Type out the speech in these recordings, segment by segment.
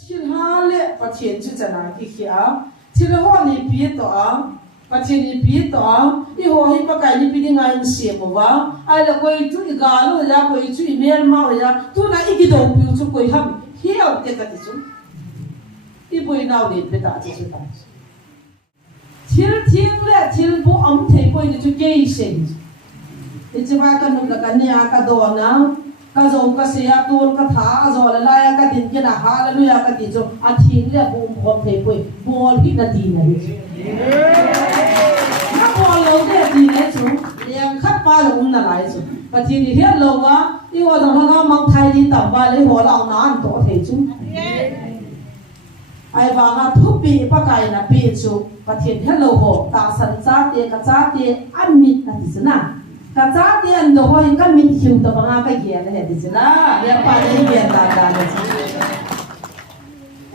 Chilhale pathian chu chana ki khia thilho ni pi to a pathian ni pi to a I ho hi pa kai ni pi ni ngai se mo wa ai la koi chu I ga lo ya koi chu email ma ya tu na I ki do pi chu koi ham hi au te ka ti chu I bui nau ni pe ta chu ta thil thing le thil bo am thei koi ni chu ke sen I chu ba ka nu la ka nia ka do na ka zo ka se ya tu ka tha zo la la ya ka din ke na ha la lu ya ka ti zo a thing le bo khom thei koi bol ki na ti na ni na bol lo de ti ne chu yang khat pa lo na lai chu pa ti ni he lo wa I ho dong ha mang thai di tam ba le ho lao na an to thei chu ai ba nga thu pi pa kai na pi chu pa ti he lo ho ta san cha te ka cha te an mit na ti na ka cha te an do ho ka mit hiu ta ba nga ka ye na he ti na ya pa le ye ta da na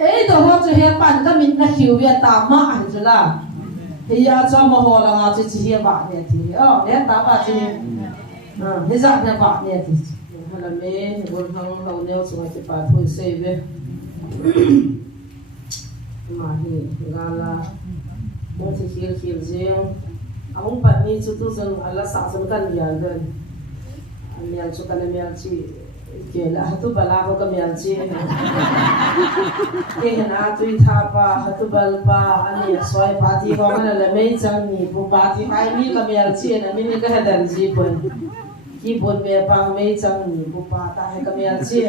ei do ho chu he pan ka mit na hiu ya ta ma an chu la he ya cha mo ho la nga chu chi he ba ne ti le ta ba chi he za ne ba ne ti ha la me bo hang ho ne so ti pa thu se ve ma hi ga la mo ti khil je Ang pani chu tu sang ala sa sang kan ya gan amial chu kan amial chi ke la hatu bala ko ka mial chi ke na tu tha pa hatu bal pa ani soi pa ti ko na la mei chang ni pu pa ti hai ni ka mial chi na mi ni ka hadan ji pon ki bon me pa mei chang ni pu pa ta hai ka mial chi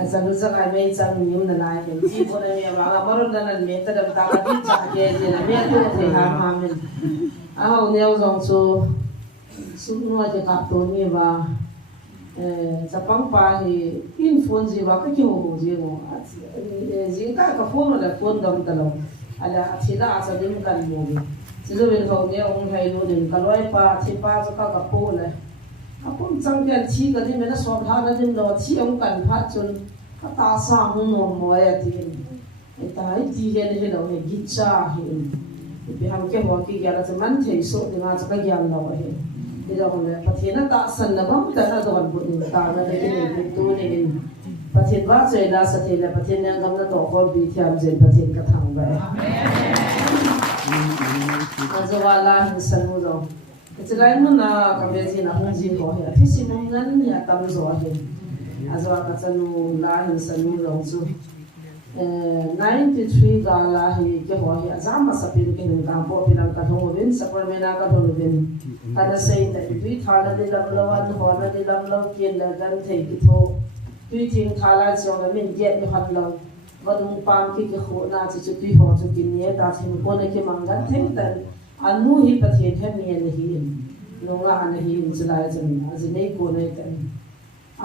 asa lu sa kai mei chang ni na lai ke ji bon me ba ga maron na me ta dam ta ga ti cha ke ji na me tu the ha ma men ao neo zong chu sum no je ka to ni ba sa pang pa hi in phone ji wa ka ki ho ji ngo ji ka phone la phone dam ta lo ala athila asa dim kan mo bi ji zo ben ho ne ong hai lo dim ka loi pa thi pa cho ka po le a pum chang pian chi ka ni me na so tha na dim lo chi ong kan pha chun ka ta sa mu no mo ya ti ta hi ji he ne lo he gi cha hi bi ham ke ho ki ya la man thei so ni nga cha ka gyam lo he di da ko le pathina ta san na bam ta na don bu ni ta na le ni tu ni ni pathin wa che la sa the le pathin yang gam na to ko bi thiam zen pathin ka thang ba amen azwa la hin san mu do it's like no na ka be si na hung ji ko he thi si mong ngan ya tam zo he azwa ka chanu la hin san mu do chu 93 gala hi ke ho hi azam sa pil ke ning ka po pilang ka thong win sa permena ka thong win kana sei ta tui thala de lam lawan ho na de lam law kien la gan thei ki tho tui thing thala chong na min get ni hat law wadung pam ki ke kho na chi chu tui ho chu kin ne ta thing ko na ke mangan theng tan anu hi pathe the mi ne hi no nga an hi in chulai chang azi nei ko nei tan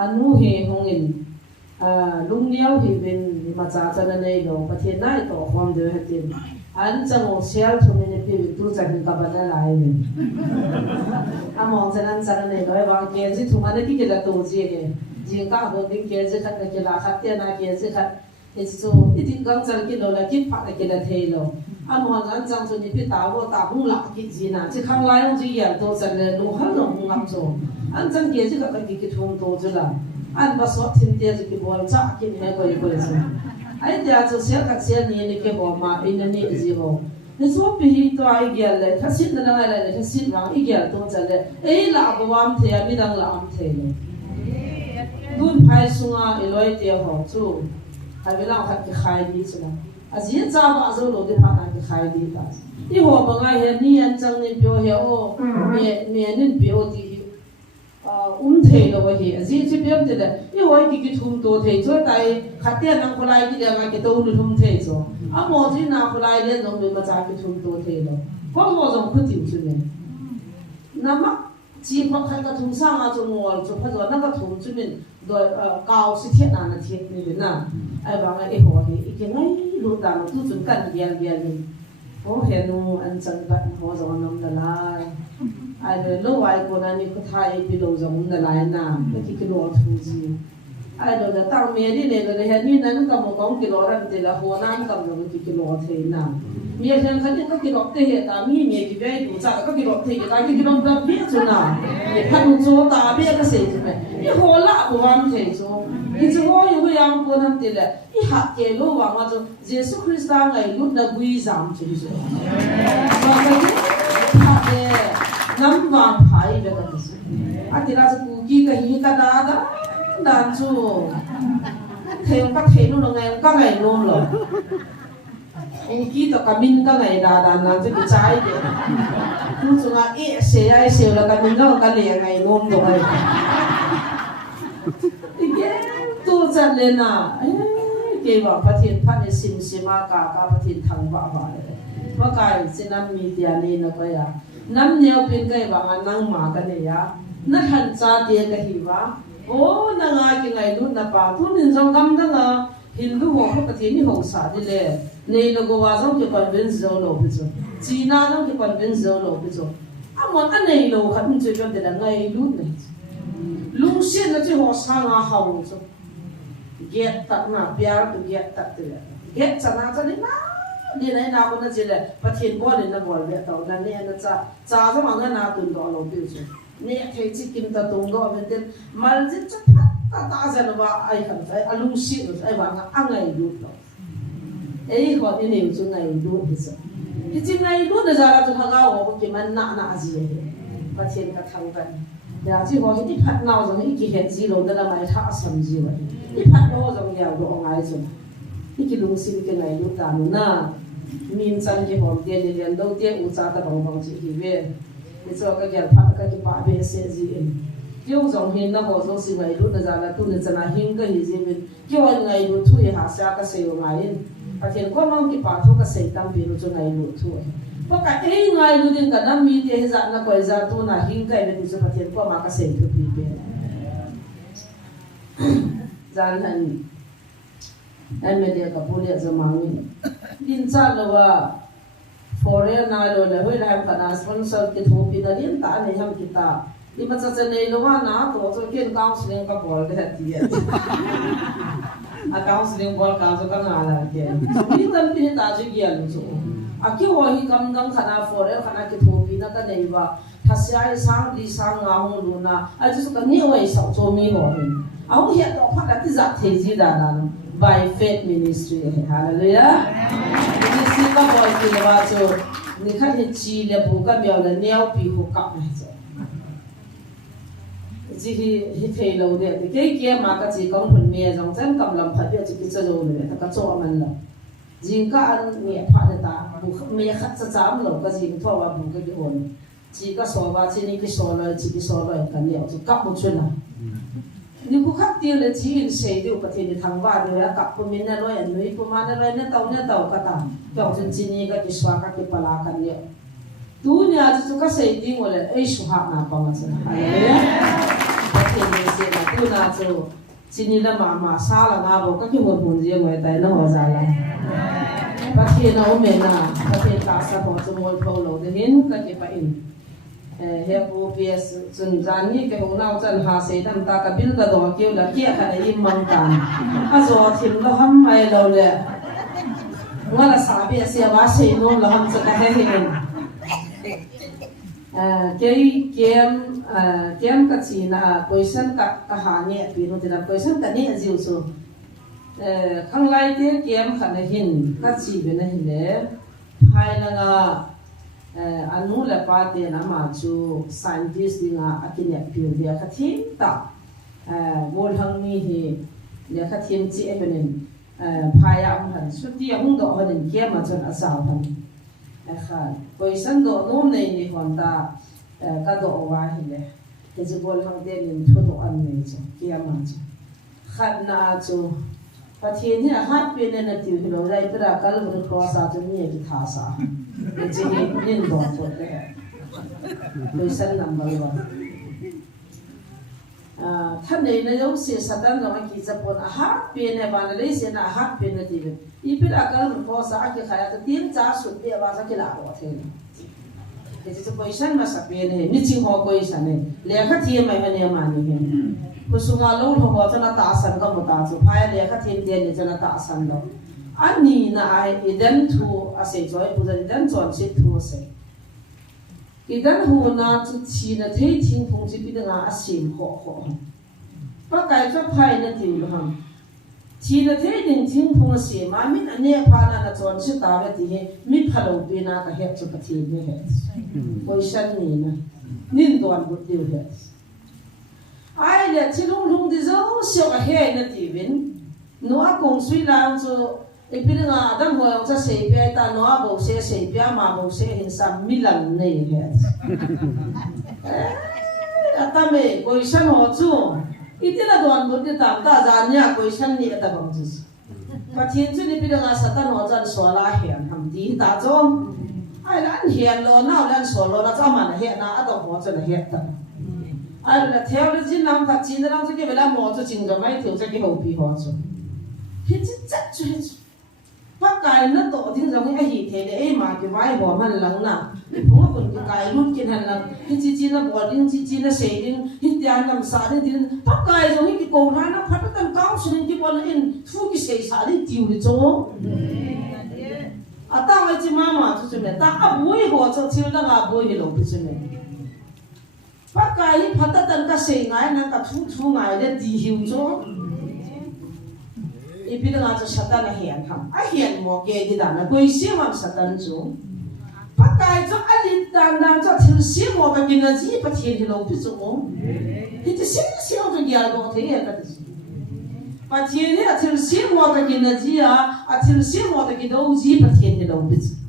anu he hongin lung liao hi bin ma cha cha na nei lo pathe nai to khom de hatin an chang o sial thu ne pi tu cha hin ka ban lai ni among chan an cha nei lo ba ke ji thu ma ne ki ke la to ji ne ji ka ho ding ke ji khat na ke la khat te na ke ji khat e so ti ting gang chang ki lo la ki pha na ke la thei lo among an chang chu ni pi ta wo ta hung la ki ji na chi khang lai ji ya to chan le lu har lo hung am so an chang ke ji ka ki thum to ji la an ba so tin te ji ki bol cha ki ne ko ko ji ai te a chu sia ka sia ni ni ke bo ma in ni ji ho ni so pi hi to ai gel le tha sit na la le tha sit wa I gel to cha le ei la bo wam the a mi dang la am the le dun phai sunga eloi te ho chu ai bi lang khat ki khai di chu la a ji cha ba zo lo de pha na ki khai di ta I ho ba ngai he ni an chang ni pyo he o me nin pyo di thei lo hi ji chi piam te le I hoi ki thum to thei cho tai khatia nang khulai ki le nga ki to nu thum thei cho a mo ji na khulai le dong me ma cha ki thum to thei lo ko mo jong khu ti chu ne na ma ji ma kha ka thum sa nga chu mo chu pha zo na ka thum chu min do kaw si the na na the ni na ai ba nga ho hi ki ngai lu ta lu tu chun kan bian bian ni o he nu an chang ka ho zo nam la lai ai de lo wai ko na ni ko thai pi lo zong na lai na ki lo thu ji ai đồ đã tăng mía đi này rồi hiện nhưนั้นcầm một con kilo ra thì là hồ nam cầm được một kilo thế nào mía hiện khát thì các kilo thế hiện tại mía cái về đủ chắc các kilo thế cái kilo đã biết rồi nào để phát một số ta biết cái gì vậy cái hồ lạ của anh thế số cái chỗ hồ yêu cái yang của anh thì là cái hạt cái lúa vàng mà cho Jesus Christ ngày lúc đã quy giảm chứ rồi và cái hạt cái nắm vàng phải về cái gì à thì là cái gì cái gì cái đó đàn chú thêm các thế nó ngày các ngày luôn rồi ông kia tao camin các ngày đàn làm cho cái trái đấy lúc chúng ta ít xế là camin nó cái liền ngày luôn rồi thì cái tu chân lên à cái bảo phát hiện phát hiện sim mà cả phát hiện thằng vợ mà cái xin năm media lên nó cái à năm nhiều bên cái bảo năng mà cái này à nó hành cha tiền cái gì vậy ô na nga ki ngai lu na pa thu nin jong gam da nga hindu ho ko ti ni ho sa di le nei lo go wa jong ki convince zo lo bi zo china jong ki convince zo lo bi zo amon an nei lo khat min che de la ngai lu nei lung sien na chi ho sa nga hau zo get tak na pyar tu get tak te get chana cha ni na ni nei na ko na je le pathin bo ni na bol be to na ne na cha zo ma nga na tun do lo bi zo nè thấy chỉ kim ta tung đó bên trên mà chỉ chắc ta ra là ai cần phải alung xịt rồi ai bảo ăn ngày luôn rồi ấy họ đi nhiều chỗ ngày luôn thì sao cái chuyện ngày luôn là ra cho thằng ao họ cái mà nã gì vậy và thiên cả thằng vậy giờ chỉ họ cái phát nào rồi cái hiện gì rồi đó là mày thả sầm gì vậy cái phát đó rồi giờ đồ ngay rồi cái lung xịt cái ngày luôn ta na min chân cái họ tiền liền đầu tiên uống ta bằng chỉ về cái chỗ cái giờ phát cái bà bé sẽ gì kiểu giống hình nó có giống gì vậy lúc đó là tu nên là hình cái gì vậy kiểu anh ngày lúc thui hạ sa cái sợi ngày và hiện có mong cái bà thu cái sợi tam bị lúc cho ngày lúc thui và cái ấy ngày lúc đến cả năm mi thì ra nó coi ra tu là hình cái vậy thì cho hiện có mà cái sợi cái bị bé gian hành em mới để cái bùi để cho mang đi cha là foreign na lo le hoi la ham kana sponsor ke thopi da din ta ne ham kita di ma cha nei lo wa na to cho ken counseling ka bol de ti a counseling bol ka cho ka na la ke ni tan pi ta ji gi an so a ki ho hi kam dang khana foreign khana ke thopi na ka nei wa thasya sang di sang nga hong lu na a ju ka ni wai sa cho mi ho ni a ho hi to pha ka ti za the ji da na by faith ministry hallelujah si ka boy ki lawa cho ni kha he chi le bu ka myaw la nyaw pi ho ka na cho ji hi thei lo de ke ke ma ka chi kong phun me jong chan kam lam pha de chi ki cho lo le ta ka cho man la jing ka an me pha de ta bu me khat cha cham lo ka jing tho wa bu ka ki on chi ka so wa chi ni ki so lo chi ki so lo ka le cho ka bu chuna ni ku khát tiền là chỉ in xây điều có thể đi thằng ba điều là cặp của mình là nói anh nói của mình là nói nên tàu cả ta kiểu chân chỉ ni cái xóa cái pala cái liệu tu nhà chỉ có xây điều là ấy số hạt nào bằng mà chứ cái thì mình sẽ là tu nhà chỉ ni là mà xa là ngã bộ cái hồn hồn gì ngoài tay nó hóa ra là cái thì nó mình là cái thì ta sẽ bỏ cho mọi phâu lâu để hiện cái phải in hepu ps chun jani ke hongnaw chan ha sei dam ta ka bil ka do keu la kia kha nei mang tan a zo thim lo ham mai lo le ngala sa bi sia wa sei no lo ham cha ka he hen kem ka chi na question ka ha ne pi no tena question ka ne jiu so khang lai te kem kha na hin ka chi be na hin le phai na nga anu la pa te na ma chu scientist dinga akine pil dia khathim ta bol hang mi hi le khathim chi ebenin phaya am han suti hung do hanin kia ma chon asaw han kha question do nom nei ni honda ka do wa hi le ke ju bol hang te nin thu do an nei chu kia ma chu khat na chu pathin hi hat pe ne na ti lo dai tra kal mun cross a chu ni ki tha sa chỉ nên bỏ một cái đời sinh number 1 thân này nó giống sự sát đơn rồi khi chấp nhận hát bên này bạn lấy xin là hát bên này thì ít biết là cái mình có sao cái khai ra tiếng giá sụt địa và sao cái lạ bỏ thế thì chỉ question mà sắp bên này mình chỉ họ question này lẽ khát thiêm mày bên này mà này cô sung lâu họ cho nó ta san cái một ta cho phải lẽ khát thiêm tiền cho nó ta san đó anh nhìn na ai idan thu ase joy bây giờ idan chọn sẽ thu ase idan hu na chu chi na thấy thiên phong chỉ biết là asim họ họ bác cái cho phải na tiêu được không chỉ là thế nên thiên phong ase mà mình anh ấy phá na chọn sẽ ta về thì mình phá lâu bên na cái hết cho cái thiên về hết coi sẵn nhìn na nín toàn bút tiêu hết ai là chỉ lung đi dấu siêu cái hết na tiêu bên nó cũng suy làm cho ipiling adam ho ang sa sepia ta no abo se sepia ma bo se hinsa milan nei he atame koisan ho chu itila don bu ti tam ta jan nya koisan ni ata bang chu pathin chu ni piling satan ho jan sola hian ham ti ta chom ai lan hian lo na lan so lo na chaman he na ata ho chu na he ta ai la theology nam ta chin rang chu ke bela mo chu ching ga mai theu cha ke ho pi ho chu hi chi chat chu bác cái nó tổ thiên giống cái gì thế để mà cái vai bỏ mình lắng nè cũng còn cái luôn kia hành là cái chi nó bỏ đi chi nó sấy đi cái tiền làm sao đi bác cái giống cái cổ ra nó phát tận cao xuống cái bọn in thu cái sấy sao đi tiêu đi chỗ à ta cái chi mà chú này ta áp bôi họ cho chiếu đang áp bôi cái lỗ chú này bác cái phát tận cái sấy ngay nó cả thu ngay để đi hiểu chỗ ipiling ato satan na hiyan ham ahiyan mo kaya di dana kung isiyam satan jo patay jo alit dan jo tilsi mo ta ginaji pathin hilaw piso mo hiti sino to gyal mo te ya katis pathin hi tilsi mo ta ginaji a tilsi mo ta gidaw ji pathin hilaw piso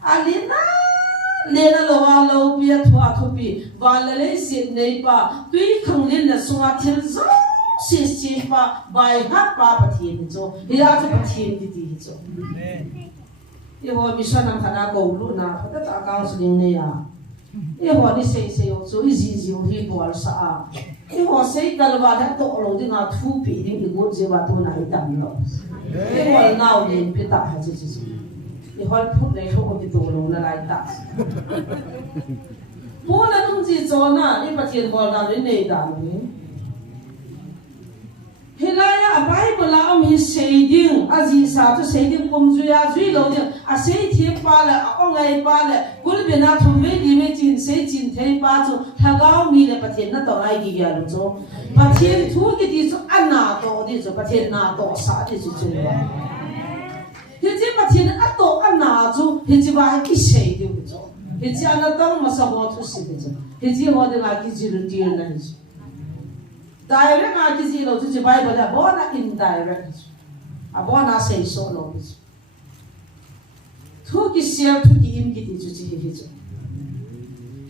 alina lena lo pia thua thupi walale sit nei pa tui khanglin na sunga tilzo si pa bai hat pa pathin cho hiya cho pathin ti cho ye ho mission am thana ko lu na ta ta counseling ne ya ye ho ni sei yo so ji hi bol sa a ye ho sei kalwa da to lo di nga thu pi ding go je ba to na hi tam lo ye ho nau len pi ta ha chi ye ho phut nei ho ki to lo na lai ta mo na nung ji cho na ni pathin bol na nei da ni Hilaya Bible la om hi saying azi sa to saying pom zuya zui lo de a say thi pa la a ngai pa la kul bena thum ve di me chin say chin thei pa chu thagao mi le pathen na to ai gi ya lo cho pathen thu ki ti chu ana to di chu pathen na to sa di chu chu hi ji pathen a to ana chu hi ji ba ki say di chu hi ji ana tong ma sa bo thu si di chu hi ji ho de la ki ji lu ti na hi direct a kizi lo tu Bible da bona indirect a bona say so lo thu ki sia thu ki im ki ti chu chi hi chu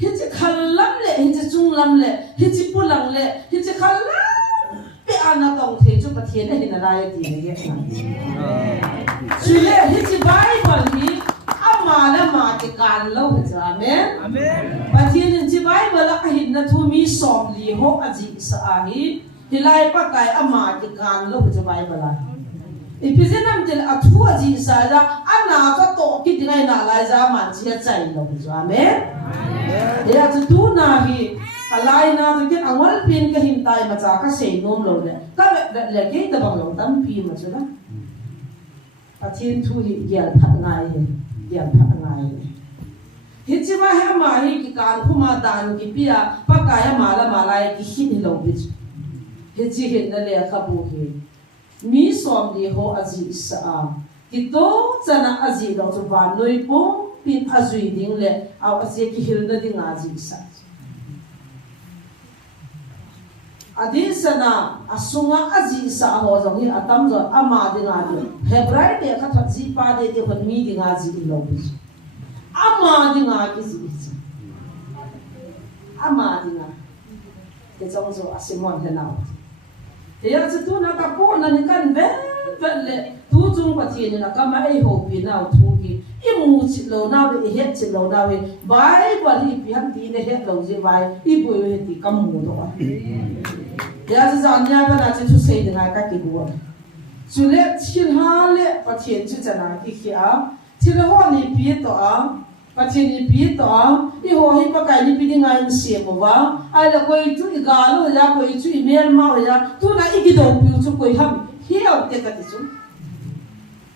hi chi khallam le hi chi chung lam le hi chi pulang le hi chi khallam pe ana tong the chu pathian ne hin la ya ti ne ye chu le hi chi Bible hi ama la ma ki kan lo chu amen pathian chi Bible la hin na thu mi som li ho aji sa a hi hilai pa kai ama ki kan lo chu Bible la ipizenam tel athu aji sa ja ana ka to ki dingai na lai za man chi chai lo chu amen ya tu na hi alai na to ken angwal pin ka him tai ma cha ka sei nom lo le ka le ke da bang lo tam pi ma chu la pathian thu hi gyal phat ngai he gyal phat ngai hi chi ma he ma hi ki kan phuma dan ki pia pa ka ya mala malai ki hin lo bi hi chi hin na le kha bu hi mi som li ho aji sa a ki to chana aji lo chu van noi po pin azui ding le aw aji ki hil na ding aji sa adisana asunga aji sa ho jong hi atam jo ama ding a de hebrai de kha that ji pa de hon mi ding a ji lo bi ama ding a ki ji ama ding a ke jong jo asimon he na ya tu na ka po na ni kan ve le tu chung pathian na ka mai ho pi na thu ki i mu chi lo na we he chi lo na we bai ba li pi han ti ne he lo je bai i bu he ti kam mu do ya za zan ya ba na chi tu sei de na ka ki bu chu le chin ha le pathian chi cha na ki khia chi lo ho ni pi to a Pathin ipi to I ho hi pa kai ni pi dinga in se mo wa ai la koi chu I ga lo ya koi chu email ma ya tu na I ki do pi chu koi ham hi au te ka ti chu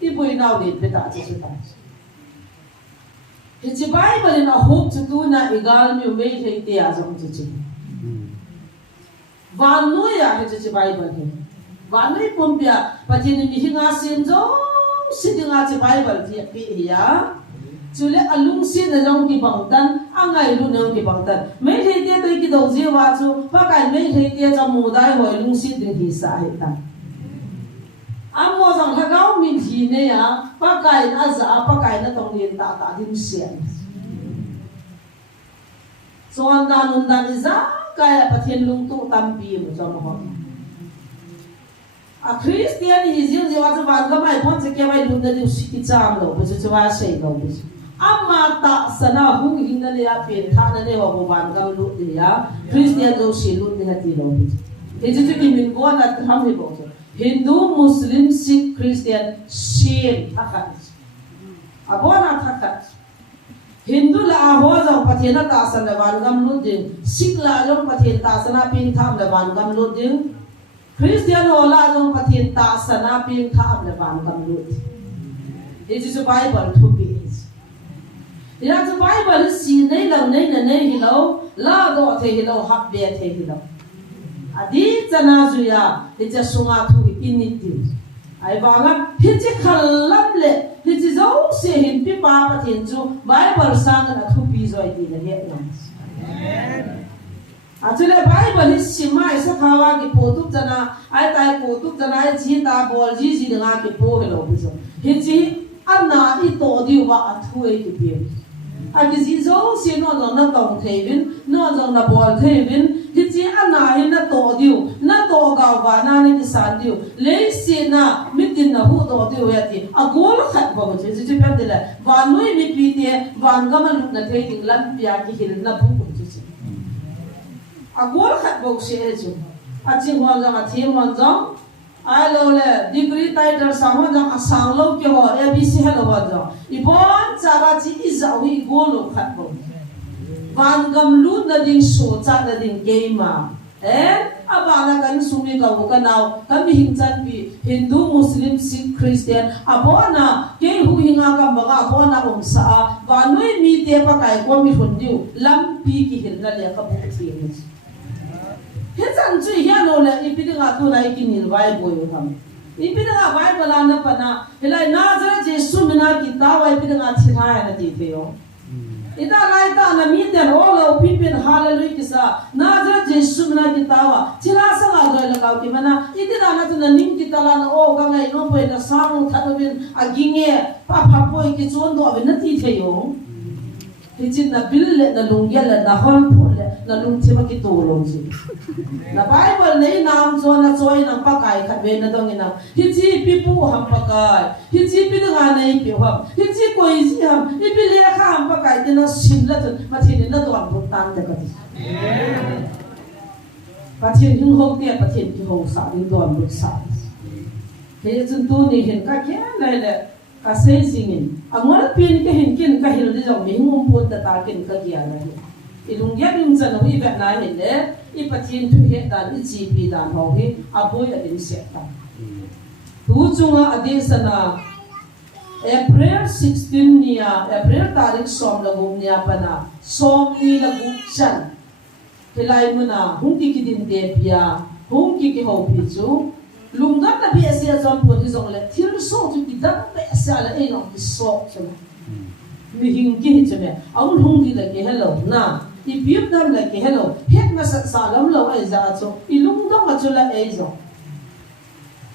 I bui nau le pe ta chu ta He chi Bible in a hope chu tu na igal mi me thei te a jong chu chu Van nu ya he chi Bible he Van nu pum pia pathin mi hi nga sim zo sidinga chi Bible ti pi ya Chule alung sin na jong ki bangtan angai lu na ki bangtan me thei te to ki do je wa chu pa kai me thei te cha mu dai hoi lung sin ding hi sa he ta amo jong ha gao min hi ne ya pa kai na za pa kai na tong lien ta ta dim sian so an da nun dan za kai pathian lung tu tam pi mu jong ho a Christian hi zil je wa cha van ga mai pon che ke mai lu na di si cham lo bu chu wa sei lo bu Amma ta sana hung hinna le ya pen thana le wa boban gam lu le ya Christian do shi lu ne hati lo e ju ki min ko na tham he bo Hindu Muslim Sikh Christian same thakat abona thakat Hindu la ho jong pathena ta sana wan gam lu din Sikh la jong pathen ta sana pin tham le wan gam lu din Christian ho la jong pathen ta sana pin tham le wan gam lu e ju Bible to be Ya the Bible si nei lang nei na nei hilo la do the hilo hap be the hilo adi chana zu ya he cha sunga thu initi ai ba nga he chi khalam le he chi zo se hin pi pa pa thin chu Bible sang na thu pi zoi ti na he na achule Bible hi simai sa khawa ki potuk chana ai tai potuk chana ai ji ta bol ji ji nga ki po hilo bi zo he chi anna I to di wa athu e ki pi Aki zizo si no zong na tong thevin no zong na bol thevin ki chi ana hin na to diu na to ga wa na ni ki san diu le si na mitin na hu to diu ya ti a gol khat ba che chi pe de la wa noi mi pi te wan ga ma lu na the ting lam pia ki hil na bu ku chi a gol khat ba se chu a chi ho zong a thi mon zong ai lo le degree title sang ho jang sang lo ke ho abc hello ho jang ibon chawa chi izawi go lo khat bo van gam lu na din so cha na din game abala kan sumi ka ka naw kami hingchan pi Hindu Muslim Sikh Christian abona ke hu hinga ka baga abona sa wa noi mi te pa kai ko mi hundiu lam pi ki hil na le ka bu thi he chan chu ya no le ipidinga tu na ikinil vai boy ham ipidinga vai bala na pana helai nazar jesu mina kita wa ipidinga thina na ti theo ida lai ta na mi den all of people hallelujah kisa nazar jesu mina kita wa chila sa ga ga la ka ki mana idina na tu na nim kita la na o ga ngai no poi na sang thabin aginge pa pha poi ki chon do be na ti theo hicin na bil le na lungya le na hol pho le na lung chima ki to long ji na Bible nei nam cho na choi na pa kai khat ve na dong ina hichi pi pu ham pa kai hichi pi nga nei pi ham hichi koi ji ham I pi le kha ham pa kai te na sim la tu ma thi na don bu tan te ka ti pa thi hing ho te pa thi ki ho sa ni don bu sa he chun tu ni hin ka kya lai le ka sei singin angol pin ke hin kin ka hil di jong mi ngum put ta kin ka kya na ilung ya ning chan wi ba na ni le I pathin thu he dan I chi pi dan ho hi aboy adin se ta tu chunga adesana April 16 nia April tarik som la gum nia pana som ni la gu chan hilai muna hung ki din de pia hung ki ho pi chu lungam na bi asia zon po di zong le thil so tu ki dang be asia la e no ki so chama mi hing ki chama aun hung ki la ke hello na I biup dam la ke hello het ma sa salam lo ai za cho I lung dong ma chu la e zo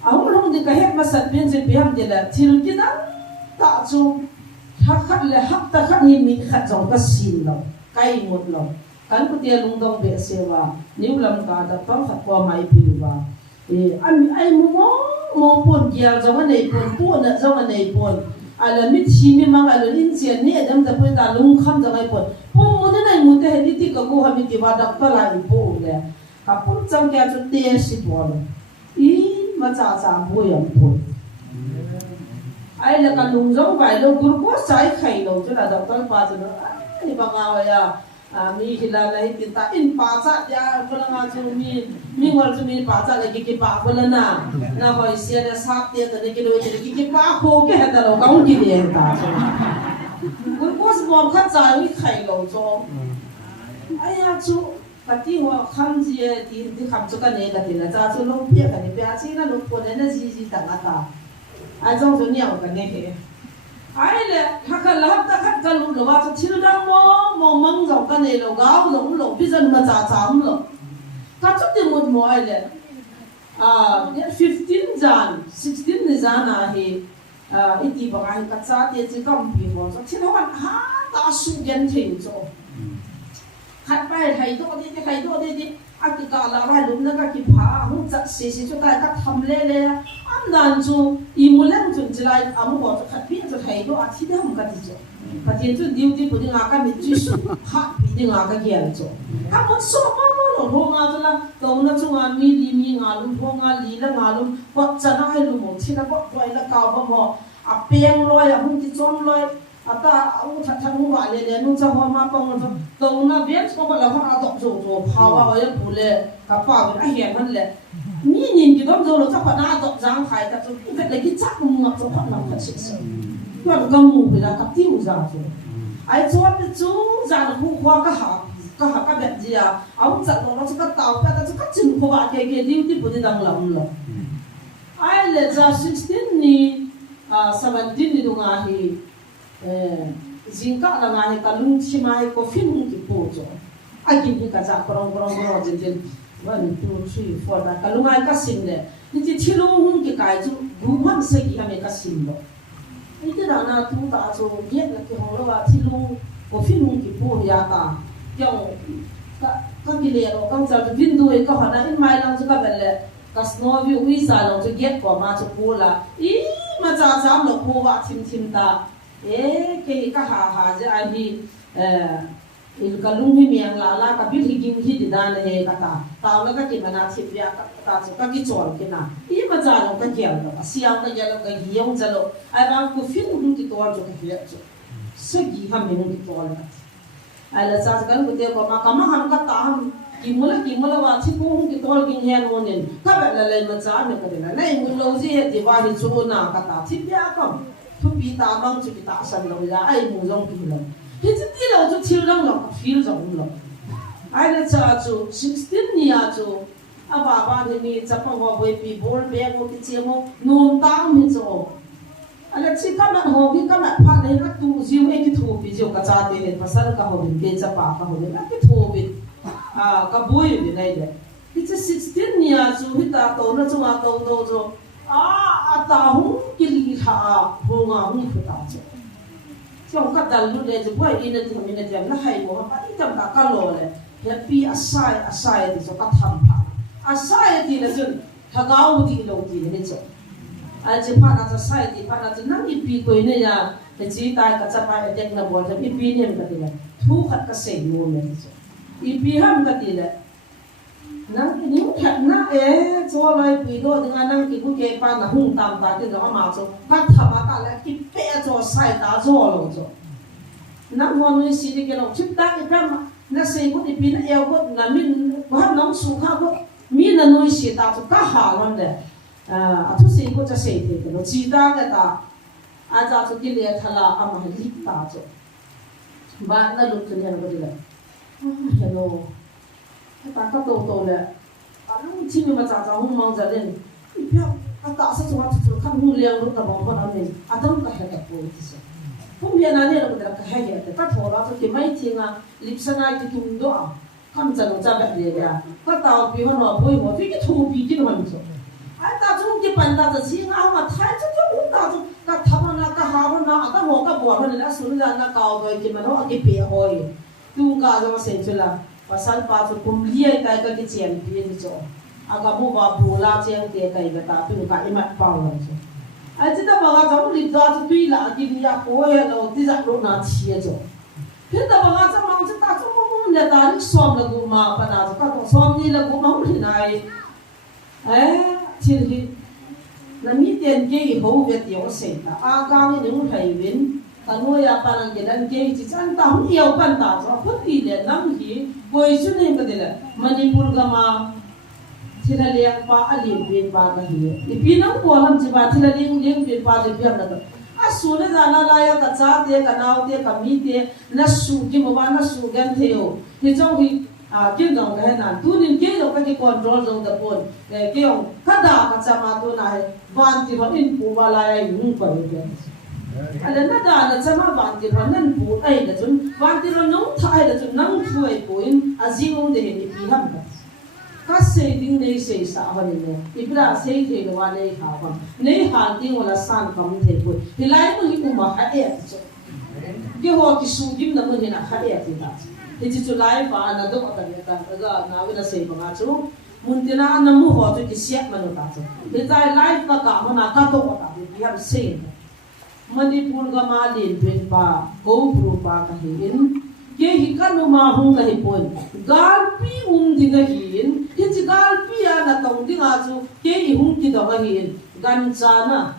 aun hung di ka het ma sa pin je bi ham de la thil ki dang ta chu hak khat le hak ta khat ni mi khat zong ka sin lo kai mot lo kan ku te lung dong be sewa niu lam ka da pa khat ko mai pi wa ai mo pon kia zong nei pon na zong nei pon ala mit hi mi mang ala in chen ni adam da poi ta lung kham da ai pon po mo ne nai mu te he ti ka go ha mi ti ba dak ta la I po le ka pun chang kya chu te si po le I ma cha cha bo yam po ai là cả lùng giống vậy đâu group có sai khay đâu chứ là đâu có ba chứ nó ai bằng ngào ya mi hila lai tin ta in pa cha ya ko la nga chu mi ngol chu mi pa cha la ki pa ko la na hoi sia na sa te ta ni ki do ki pa ko ke ha da lo kaung ki de ta group có bom khat cha wi khay lo cho ai ya chu cái tiếng họ khăm gì thì khăm cho cái này cái là cha cho lông bia cái này bia chỉ là lông quần này gì tặng ta ai trong chỗ nhiều cái này ai là cái là cái lông là cho thiếu đang mò măng dòng cái này là gạo dòng lông bây giờ mà cha rồi cái chút thì một mồi là 15 jan 16 jan à thì ít đi bằng ai cái cha thì chỉ cầm bị mò cho thiếu nó ta su gen thêm cho khách bay thầy đó đi cái cả là bay lúc đó cái phá không chặt xí cho cái thầm lê anh đang chú im lặng chú chỉ lại anh bảo cho khách biết cho thầy đó thì đó không cái gì cho cái tiền chú điều đi bữa đi ngã cái mình chú số khách đi ngã cái gì cho anh muốn số mà nó ngã cho là đâu nó chú ngã mi ngã luôn ngã lì là ngã luôn bắt chân ai luôn một thì nó bắt quay là cao bao bèn lôi không chỉ trốn lôi ta ông thật không gọi là nó cho hoa ma bông nó đâu nó biết có bao là hoa đậu rồi phao vào cái bùn lệ cả phao cái hiền hơn lệ nhìn cái đó rồi nó cho hoa đậu giang khai ta cho cái lấy cái chắc cũng ngập cho hoa nằm thật sự còn gầm mù thì là cặp tiêu ra rồi ai cho cái chú ra được khu hoa cái bệnh gì ông chặt nó cho cái tàu cái cho cái chừng của bạn cái điều thì bữa đang làm rồi ai là ra 16 ni 17 ni đúng không jingka la ngani kalung chimai ko fin ki pojo agin ni kaza korong jin 1 2 3 4 na kalungai ka simle ni ti thilung hun ki kai ju guman se ki ame ka simlo ni ti dana tu ta so yet na ki holo wa thilung ko fin ki po ya ta kyong ka ki le ro kam cha vin du e ka hana in mai lang chu ka belle ka snow view wi sa lo chu get ko ma chu po la i ma cha jam lo po wa thim ta cái hà chứ ai đi cái lung hi miệng là cái biết hi kinh hi đi đan này cái tao nó cái mà na thịt bia cái cái chổi cái nào ý mà ra nó cái kiểu đó xiang cái giờ cái hiếu giờ lo ai bảo cứ phim cũng cái toa cho cái việc cho sẽ gì ham mình cái toa là ai là sao cái cái tiêu có mà ham cái ta ham kim mula wa thi cũng cái toa kinh hen luôn nên các bạn là lên mà giá này cái này này muốn lâu gì thì vào thì chỗ nào cái ta thịt bia không thu bị ta băng cho bị ta sân lâu ra ai mua rong bị lâu thì chỉ đi lâu cho thiếu rong lâu feel rong lâu ai là cha chú 16 nia chú bà thì mi chấp bằng vào với bị bol bè một cái chiếc một nôm tang mi chú ai là chỉ các bạn hồ cái các bạn phát lên các tu diêu cái thu bị diêu cái cha thì phát sinh cái hồ bên cái chấp bà cái hồ bên cái thu bị cái bùi bên này đấy thì chỉ 16 nia chú hít ta tổ nó chú mà tổ chú ta hung kili ha honga hung phuta che chong ka dal lu le je boy ina ti mi ne jam na hai mo pa i tam ka lo le happy asai ti so ka tham pha asai ti le jun thagau ti lo ti ne che a je pa na asai ti pa na nang i pi ko ne ya te chi tai ka cha pa e tek na bo je i pi ne ka ti le thu khat ka sei mo ne i pi ham ka ti le nang ni thật na cho lại bị đôi tiếng Anh năng cái cái cái ban là hung tam ta cái đó mà cho các thằng mà ta lại cái bé cho sai ta cho rồi cho nang hoa nuôi xí cái nó chụp ta cái cam na xây có đi pin eo có là mình có nóng sụp khác có mình là nuôi xí ta cho cả hà luôn đấy thu xây có cho xây thì nó chỉ ta cái ta à cho cái lệ thà là ama lịch ta cho bạn là lúc cái này có đi là hello ta có tổ lệ lúc chỉ mình mà trả hung mang ra lên biết ta sẽ cho chúng ta hung liang lúc ta bảo con mình đâu có hay cái bôi thế không biết là này là cái hay cái ta thổi ra cho cái máy tiếng lip sana cái tung đó không chân nó ra bẹt liền à cái tàu bị nó bôi một cái thùng bị cái hoàn rồi ai ta chúng cái bàn ta chỉ ngao mà thái cho cái uống ta chúng cái thằng nó cái hào nó cái hồ cái bò nó là xuống ra nó cao rồi cái mà nó cái bể hồi tu cả rồi xem chưa là pasal pa tu kumliai tai ka ki chen pi ni cho aga bu ba bula chen te kai ga ta tu ka imat pau la cho ai ti ta ba ga jong li da tu tui la ki ni ya ko ya lo ti za lo na chi cho phi ta ba ga cha mang cha ta cho mo ne ta ni som la gu ma pa na ka to som ni la gu ma hu ni nai chi hi na mi tiền kia hậu việt yếu sệt ta a gang những thầy vin ta nuôi à pan cái đàn kia chỉ ăn ta không yêu pan ta cho phút đi lên nắng gì quay xuống này cái đấy Manipur gama thì là liang pa alien vin pa cái gì thì nắng qua làm gì ba thì là liang vin pa thì biết là à số này ra là ya cả cha thế cả nào thế cả mi thế nó số cái mà nó số gan theo thì trong khi cái dòng cái này tu nên cái dòng cái control dòng tập bốn cái ông các đà các cha mà tu này van thì nó in phụ vào lại những cái gì anh nó đà là cha mà van thì nó nên phụ ai là chun van thì nó nông thay là chun nông thui phụ gì ông để đi làm các xây dựng này xây xã hội này, ibra xây thì nó này khảo bằng, này hàng tiếng là san cầm thế thôi, thì lại mình cũng mà hay ấy chứ, cái họ cái số kim nó mình là hay ấy thì ta, thì chỉ cho lại và nó đâu có cái ta, cái nào cái là xây bằng à chú, muốn thế nào nó mua họ cho cái xét mà nó ta chứ, thì tại lại và cả mà nó ta đâu có ta, thì làm xây, Manipur cái mà liền bên ba, go pro ba cái hình cái hikan mà hung cái hình galpi đi cái hình cái chỉ galpi là tông đi ngã chú cái hung cái đó cái hình gan chana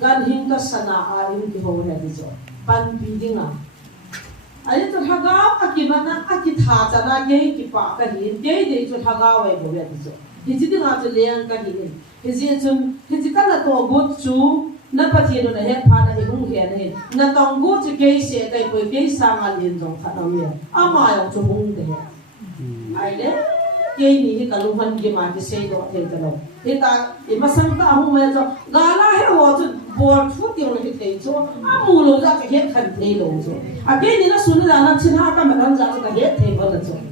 gan hình cái sana hình cái hồ này đi cho pan pi đi ngã ấy cho thằng gáo cái mà na cái thà chana cái pa cái hình cái đấy cho thằng gáo vậy bố vậy đi cho cái chỉ đi ngã cho liền cái hình cái gì cho cái chỉ cái là to bút chú na pathian na het pha na hung hian he na tong gu chi ke se kai poi ke sang a lin jong kha nam ya ama yo chu hung de ai le ke ni he kalung han ge ma ke se do the ka lo he ta e ma sang ta hung ma cho ga la he ho chu bor thu ti na he thei cho a mu lo ja ke he khan thei lo cho a ke ni na sun la na chin ha ka ma ran ja ka he thei ba la cho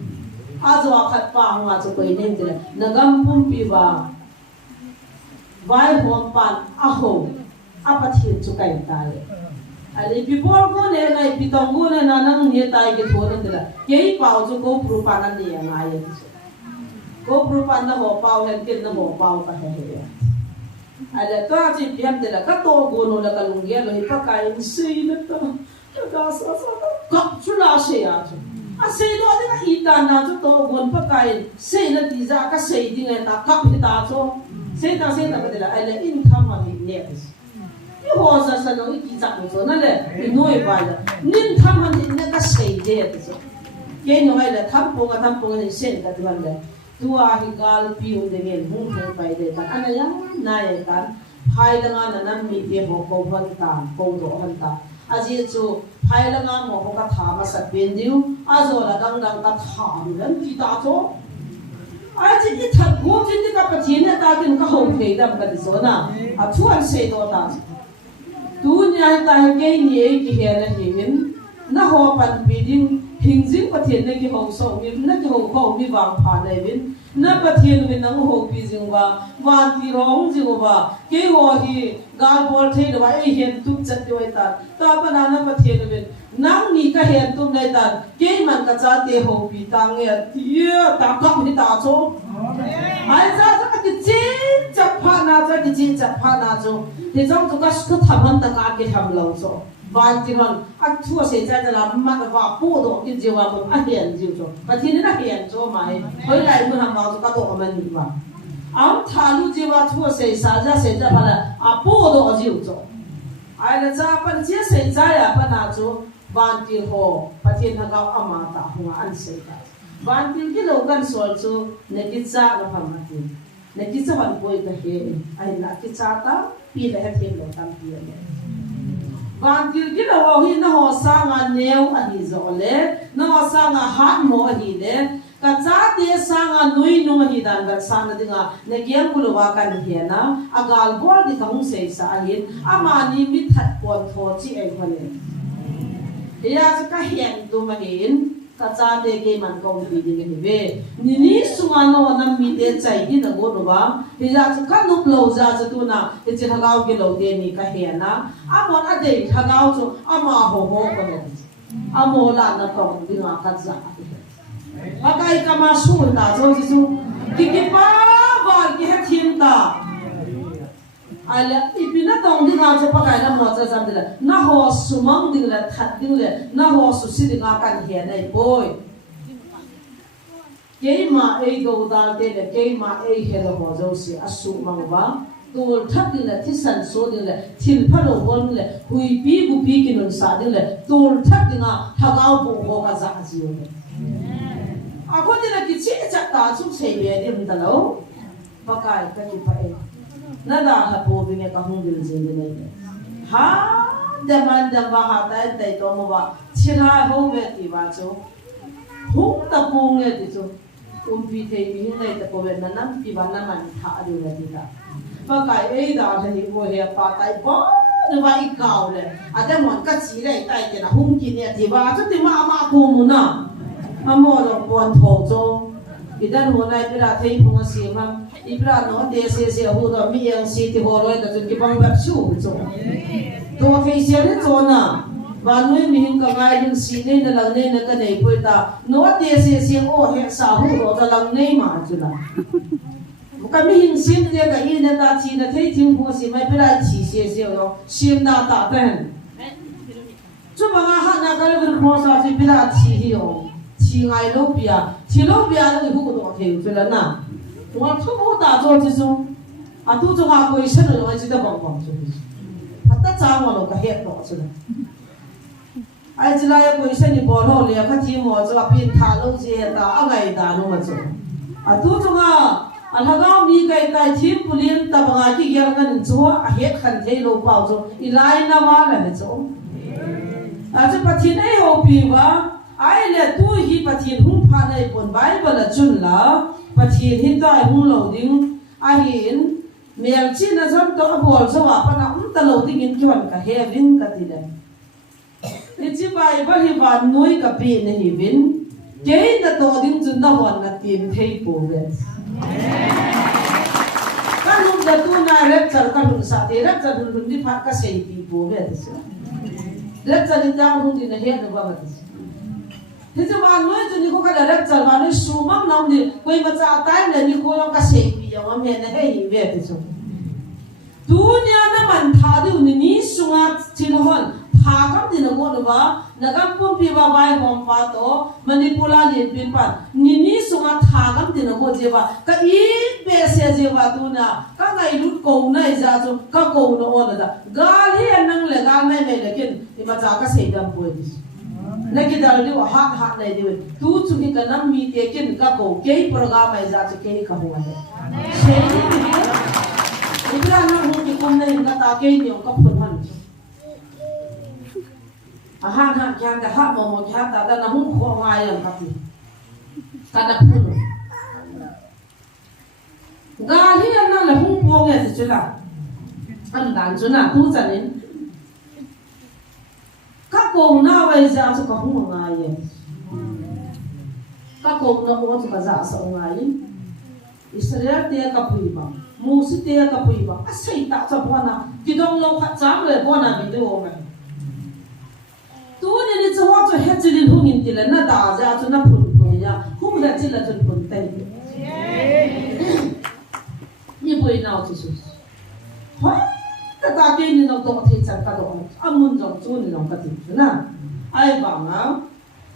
a zo a khat pa hung a cho koi nen de na gam pum pi ba vai hom pan a ho apa thiệt cho cái tai, ali people ko ne nai pitong ko ne na nang nie tai ke thon ne la, cái pau cho ko pru pa nan ne ngai ye, ko pru pa na ho pau hen kin na ho pau ka he he, ali ka chi piam de la ka to go no la ka lung ye lo hi pa kai si na to, ka sa ka chu la se ya chu, a se do de ka hi ta na chu to gon pa kai se na ti za ka se ding ai ta ka hi ta cho, se ta ka de la ali in tham ha ni ne họ ra sao nó cái dạng rồi nó là cái nuôi vài là nên thăm hắn thì nó cái sấy đấy chứ cái nói là thăm phong cái sen cái thứ này tua hi gal piu de ngel hung hung pai de ta ana ya na ya kan phai langa na nam mi te ho ko han ta ko do han ta aji chu phai langa mo ho ka tha ma sat ben diu azo la dang ta tha ni lan ti ta cho ai chỉ cái thật gỗ trên cái cặp tiền này ta tin cái hồng thầy đâm cái số na à chú anh xây đồ ta tu nhai ta cái nhẹ cái hè này hiện na ho pan bidin hình dinh cái tiền này cái hồng sầu mi na cái hồng khâu mi vàng phá này bên na cái tiền mình nang ho pi jing wa ti rong jing wa cái ho hi gal bol thei da ai hiện tu chat doi ta pa na cái tiền mình nang ni cái hiện tu này ta cái man ka cha te ho pi ta nghe tia ta cấp hi ta cho ai ra cái chín chặt pha na cho cái chín chặt pha na cho thì trong cái tham han ta cái tham lâu cho van ti ron a thua se cha la ma ka wa pu do ki jiwa ko a hian jiu cho ka thi na hian cho mai hoi lai mu ham ba ka to ma ni wa am thalu jiwa thua se sa ja pala a pu do jiu cho ai la cha pan che se cha ya pa na cho van ti ho pathin ha ga ama ta hu an se ta van ti ki lo kan sol cho ne ki cha la pham ma ti ne ki cha han poi ka he ai la ki cha ta pi la he them lo tam pi ne van til ki lo hi na ho sa nga neu a hi zo le na ho sa nga hat mo hi le ka cha te sa nga nui nu hi dan ga sa na dinga ne kiam ku wa kan hi na agal bol di thong se sa hin ama ni mi that pon tho chi ai phale ya cha ka hian tu ma hin ka cha te ke man kong pi ding ni ve ni sunga no na mi te chai di na go no ba he ya cha ka nu plo za cha tu na te cha thagao ke lo te ni ka he na a mon a de thagao chu ama ho ho ko ne a mo la na tong di nga ka za ba kai ka ma su ta so ji su ki pa ba ki he thim ta ala ipina tong di nga cha pa kai na mo cha sam de la na ho sumang ding la that ding le na ho su si ding a kan he nei boy ke ma ei do da de le ke ma ei he lo ho zo si asu mang ba ตัวทักนี่แหละที่สันโซนี่แหละทิลพะโลบอลนี่แหละหุยปีกุปีกินนสานี่แหละตัวทักนี่งาทักเอาบุโฮกาซาจิโอเลยอาคนที่นักกิจจักตาสุขเสียเดียมตลอดปากายกันอยู่ไปนั่นด่าฮับโบบิเงกับหุ่นดิลเจนเลยฮะเดมันเดบ้าฮัตแต่แต่ตัวมัวชิลาโฮเวติวาจูหุ่นตะปูเงติจูปีเทมีหินในตะปูเวนันนั่งปีวันนั้นมันท่าดูเลยทีละปากายด่าให้โบเฮียปาไตบ้าหรือว่าอีกเก่าเลยอาจจะมันก็สีเลยไตเจนะหุ่นกินเนี่ยทีว่าจุดที่มาปูมุน่ะอาโมดอกบอลโถจงอีด้านหัวในพิราเทย์พงศิมันอีพิราโนเดเสียหัวมีอย่างสีที่หัวเลยแต่จนกี่บังแบบชูจงตัวเฟเชียลจงน่ะวันนี้มีหินกับไงหินสีนี่นั่นหลังนี่นั่นก็ในปุยตาโนเดเสียโอ้เห็นสาวหัวจะหลังนี่มาจุละก็มีหินสีนี่ก็อีนั่นตาชีนั่นเทย์ทิ้งพงศิไม่พิราชีเสียเนาะเสียนดาตาเป็นจุบังอาหารนักการเมืองของสาวที่พิราชีเหี่ยวที่ไงโลเบียที่โลเบียนั่นคือผู้ตัวเทียมจุลน่ะว่าทุกผู้ตาโจทย์ที่สุดอาทุกจังหวะคุยเช่นเราจะได้บอกบอกจุดนี้พัฒนาจ้างว่าเราก็เห็นต่อจุดนั้นไอ้จิลายคุยเช่นนี้บอกเราเลยก็ทีมว่าจะว่าเป็นทารุณเสียตาอะไรตาโน้มจุดอาทุกจังหวะอันนั้นมีใครตายทีมผู้เลี้ยงตาบางทีเกี่ยวกันจัวเห็นขันเทโลเปล่าจุดอีไลน์น่าว่าเลยจุดอาจจะพัฒนาให้เราปีว่าไอ้เนี่ยตัวฮีปะทีนหุ่นพาในบนไบเบิลจุนละปะทีนหินได้หุ่นเหล่าดิ้งไอ้หินเมียจีนจำตัวบอลสว่าปะนักตะเหล่าดิ้งอินจวนกับเฮวินกับทีเดียวนี่จีไบเบิลฮิบานนุยกับปีนเฮวินเกย์นั่นตัวดิ้งจุนดาวันนั่นทีมเทย์โปเวสกันลุ่มเด็กตัวน่าเล็กจัลกันลุ่มสัตย์เล็กจัลลุ่มที่พักก็เสียปีโปเวสเล็กจัลที่ดาวลุ่มที่เนี่ยเฮดว่าแบบที่จะมาหน่วยตัวนี้เขาก็ได้รับจากวันนี้สูงมากน้องนี่คุยมาจากใต้เนี่ยนี่เขายังก็เสียปีอย่างว่าเมียนให้ยิ่งเวทีสุดตัวนี้นั่นมันท่าที่วันนี้สูงที่ละคนท่ากันที่ละคนว่านักการpunpiว่าใบหอมฟ้าโตมันนี่พูดอะไรเป็นปันนี่สูงท่ากันที่ละคนเจ้าว่าก็อีเบสเจ้าว่าตัวน่ะก็ไงรุ่นโกงน่ะจ้าจุก็โกงโน่นน่ะกาลีอันนั้นเลยกาไม่เลยกินที่มาจากก็เสียดำป่วยดินักกีฬาเรียกว่าฮักเลยดิวันทุกสุขีกันน้ำมีเทกินกับโก้เกี่ยโปรแกรมไม่จ้าจุเกี่ยกับหัวเลยเสียดิอีกแล้วน้ำหุ่นที่คนเนี่ยนักตาเกี่ยนี่ก็ผลมันฮักแค่แต่ฮักโมโหแค่แต่น้ำหุ่นขวางอย่างกับที่กันนับพุ่งกาที่นั่นแหละหุ่นพวงเนี่ยสิจุฬาอันนั้นจุฬาทุกจันนี่ก็โกงหน้าไว้จะจะก็หุ่นง่ายก็โกงหน้าว่าจะก็จะสง่ายอิสราเอลเตียกับปุยบ้างมูสิเตียกับปุยบ้างอาศัยตาจะบ้านะที่ต้องลงขัดจังเลยบ้านะวิดีโอไหมตัวนี้นี่จะว่าจะเห็นจิลินหุ่นที่เลยน่าด่าจะจะน่าพูดพูดyaหุ่นเห็นจิลินจะพูดเต็มนี่ปุยน่าที่สุดเฮ้ยแต่ตาเกี่ยนี่น้องต้องที่จังกันต้องอามุนจงจูนี่น้องก็ที่นะไอ้บ้างนะ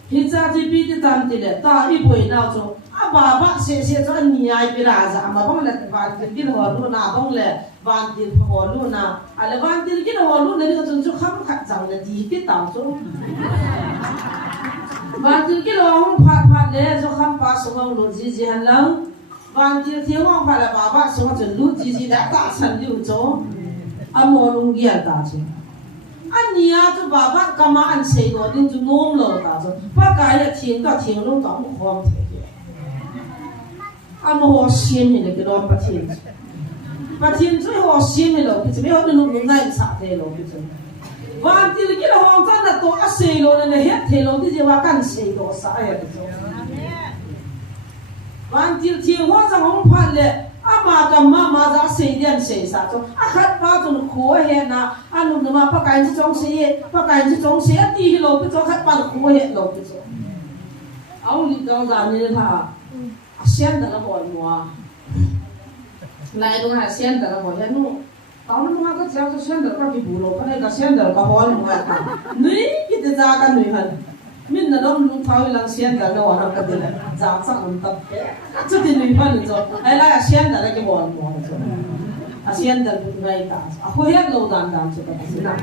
พิจารณาที่ปีที่ตามที่เลยตาอีปุยน่าจงอาบ้าเสียจนนี่ไอ้ปีราจะอาบ้างเลยบ้านที่กินหัวลูน่าบ้างเลยบ้านที่หัวลูน่าอะไรบ้านที่กินหัวลูน่านี่ก็จนข้ามขัดจังเลยที่ที่ตามจงบ้านที่กินหัวห้องพัดเลยจงข้ามป้าส่งห้องลูจีหันหลังบ้านที่เที่ยวห้องพัดเลยบ้าส่งห้องจนลูจีได้ตาสันดิวจงอาโมลุงเกียร์ตาจงอันนี้อ่ะจุบ้าก็มาอันเสียตัวดิ้งจุนุ่มเลยตาจงป้ากายเนี่ยทิ้งก็ทิ้งลงต่อมุขความเที่ยวอาโมหัวเสียนี่เลยก็โดนปะทิ้ง最后洗没了，比这边好多弄难擦的了，比这。วันที่เราคิดว่าห้องจันทร์ตัวอาศัยเราเนี่ยเฮ็ดเทเราที่จะว่ากันเสียตัวสายอะไรตัววันที่ที่หัวจังห้องพันเลยอามากับมาจะเสียเดียนเสียสัตว์อาขัดป้าจนขัวเห็นนะอันนู้นมาปากการที่จงเสียปากการที่จงเสียตีเราไปจงขัดป้าขัวเห็นเราไปจงเอาลิดองจานนี่ท่าเสียนแต่ละคนมัว来东还现在了，好像弄，到那么个家就现在个比不了，可能个现在个好弄来看，女一直咋个女很，民那种弄讨厌人现在个我那个的嘞，咋咋弄的，这的女很你说，哎那个现在那个我做，哎 asian dal bu ngai ta a ho ya lo dan dan chu ka sina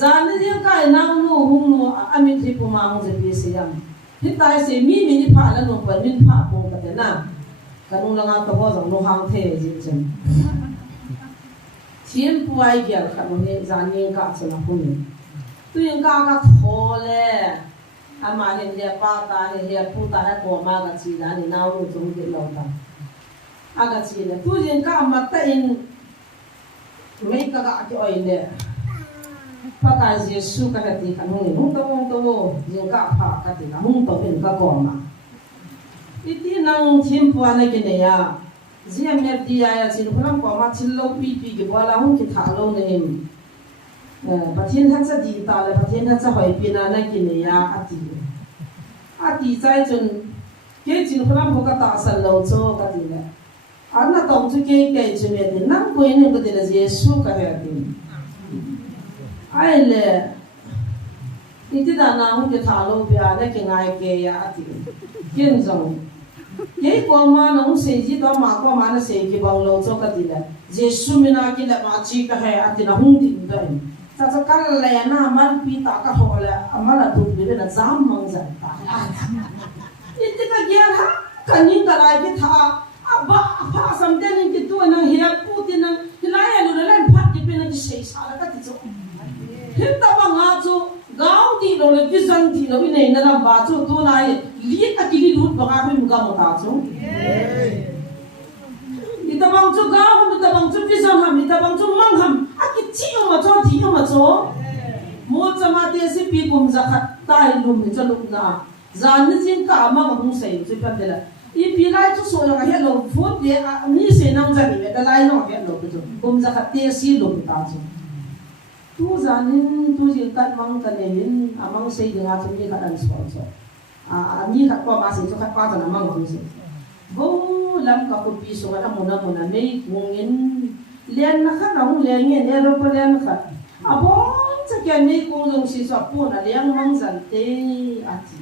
zan ni ka na no hung no amin thi pu ma hung je pi se yam hi tai se mi ni pha la no pa min pha po ka te na ka nu la nga ka bo jong no hang the ji chen thiên pu ai gyal ka no ne zan ni ka chu na pu ni tu yin ka tho le ama hen le pa ta he pu ta ha ko ma ka chi da ni na ru jong ge lo ta aga chi le tu yin ka ma ta in mấy cái cái oi le pa ka Yesu ka ti ka hung to yin ka pha ka ti ka hung to ben ka ko ma iti nang thiên pu ana ke ne ya ziam ne dia ya chin phulam ko ma chin lo pi ke wala hung ki tha lo ne pa thiên tha cha di ta le pa thiên tha cha hoi pi na na ke ne ya ati chai chun ke chin phulam ko ka ta san lo cho ka ti le ana tong chu ke chu me de nang ko ne ko de Yesu ka ya ti ai le iti da na hung ke tha lo bia na ke ngai ke ya ati kin jong ye ko ma nong se ji do ma ko ma na se ki bang lo cho ka ti le Yesu mi na ki la ma chi ka he ati na hung din do sa cha kal le na man pi ta ka ho le amala tu bi na zam mang za ta iti ka gya ha ka ni ka lai ki tha ba pa sam den ni ki tu na he pu ti na lai lu le lan phat ki pe na ki se sa la ka ti cho hin ta ba nga chu gao ti lo le vision ti lo nei na ba chu tu na ye li ta ki li lut ba ga pe mu ga mo ta chu ita bang chu gao ita bang chu vision ham ita bang chu mang ham a ki chi ma cho ti ma cho mo cha ma te si pi kum za khat tai lum ni cha lum na zan ni jin ka ma ma hung sei chu pa de la i pi lai chu so ya he lo fu de ni se nang za ni da lai no he lo chu kum za khat te si lum ta chu tu zanin tu jil kat mang ka nehin amang sei dinga chu ni khat an sponsor ni khat ko ma se chu khat pa ta na mang tu se bo lam ka ko pi so ga mona nei ngin len na kha na hung len nge aeroplane kha abo cha ke nei ko jong si sa pu na liang mang zan te ati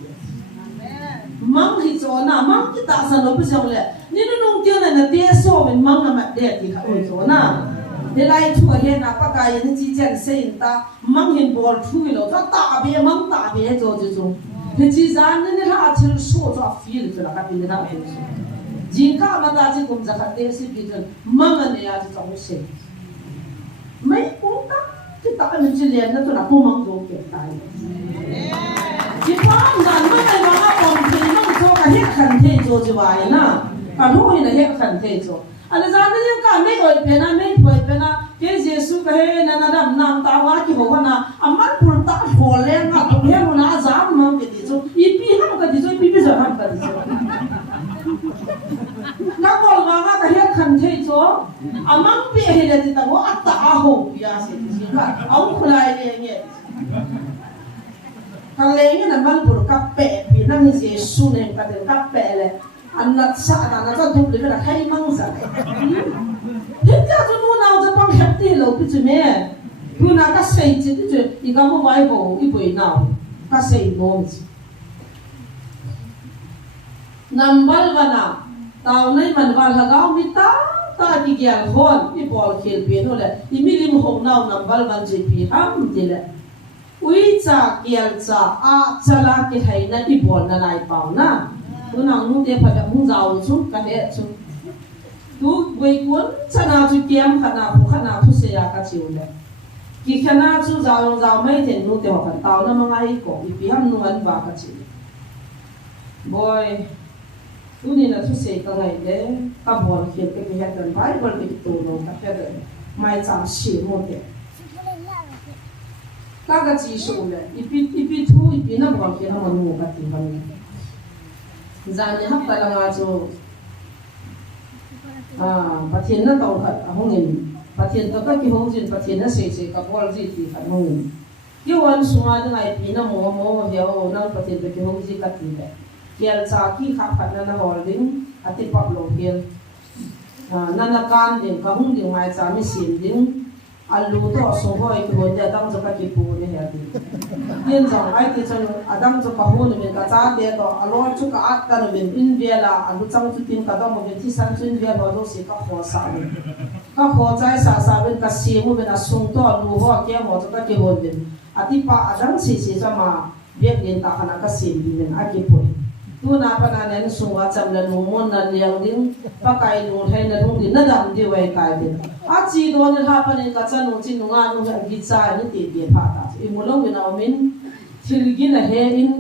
mang hi cho na mang ki ta san lo pu jong le ni nu nung ti na te so men mang na ma de ti kha oi cho na de lai thu he na pa ka yin ji chen se in ta mang hin bol thu lo ta be mang ta be jo jo jo de ji zan ne la thil so zo feel to la ka bin na be jin ka ma ta ji kum za kha te si bi jon mang ne ya ji chong se mai ko ta ki ta an ji le na to la ko mang zo ke ta ji pa zan ma ne ma ha pom ji mang zo ka he khan the jo ji wa na ka no hi na he khan the jo ala zan ne ka me oi pe na me poi pe na ke Yesu ka he na na dam nam ta wa ki ho na aman pul ta ho le na to he mo na za mang ke di jo i pi ha ka di jo pi pi za ha ka di jo na bol wa ga ka he khan the jo amang pi he le ti ta wo atta a ho ya se ti ka au khulai le nge ka le nge na man pul ka pe pi na ni Yesu ne ka de ka pe le anat sa na ta du le na khai mang sa hết cả cho nó nào cho bằng hết tiền lâu bây giờ mẹ, cứ na cái xây chứ bây giờ đi cái mua vải bộ đi bưởi nào cái xây ngon nằm bal vana tao này mình vào là gạo mi ta đi kia hòn đi bỏ khel biển rồi đi mi lim hồng nào nằm bal van chỉ pi ham đi lệ ui cha kia cha cha la cái hay na đi bỏ na lại bảo na cứ nào nu để phải đặt mu giàu chút cái đấy chút tu quay cuốn chana chu kiam khana khu khana thu se ya ka chiu le ki khana chu zaw mai then nu te wa kan taw na mangai ko i pi ham nu an ba ka chiu boy tu ni na thu se ka ngai le ka bol khel ke he kan bible ke tu no ka he de mai cham shi mo te ka chi shu le i pi thu i pi na bol ke ha mo ka ti ban le zan ne hap ta la nga chu pathian na tàu khát hongin pathian to ka ki hojin pathian na se ka bol ji ti khat hongin yo an sunga na ngai pi na mo heo na pathian to ki hoji ka ti le kial cha ki kha khat na holding ati pap lo kial na kan din ka hong ding mai cha mi sim ding alu to so hoi ki bon de dang zo ka ki pu ne he ti yen jong ai ti chang adam zo ka hu ne ka cha de to alo chu ka at ka ne in vela alu chang chu tin ka dom mo ti san chun via bo do si ka ho sa ne ka ho chai sa ben ka si mu ben a sung to alu ho ke mo zo ka ki bon ben ati pa adam si cha ma biak din ta khana ka si bi ben a ki pu tu na pa na nen sunga cham la nu mon na liang ding pa kai nu thai na dung din na dam di wai kai din a chi do ni ha pa ni ka cha nu chi nu nga nu ha gi cha ni ti ti pha ta i mu lo na min thil gi na he in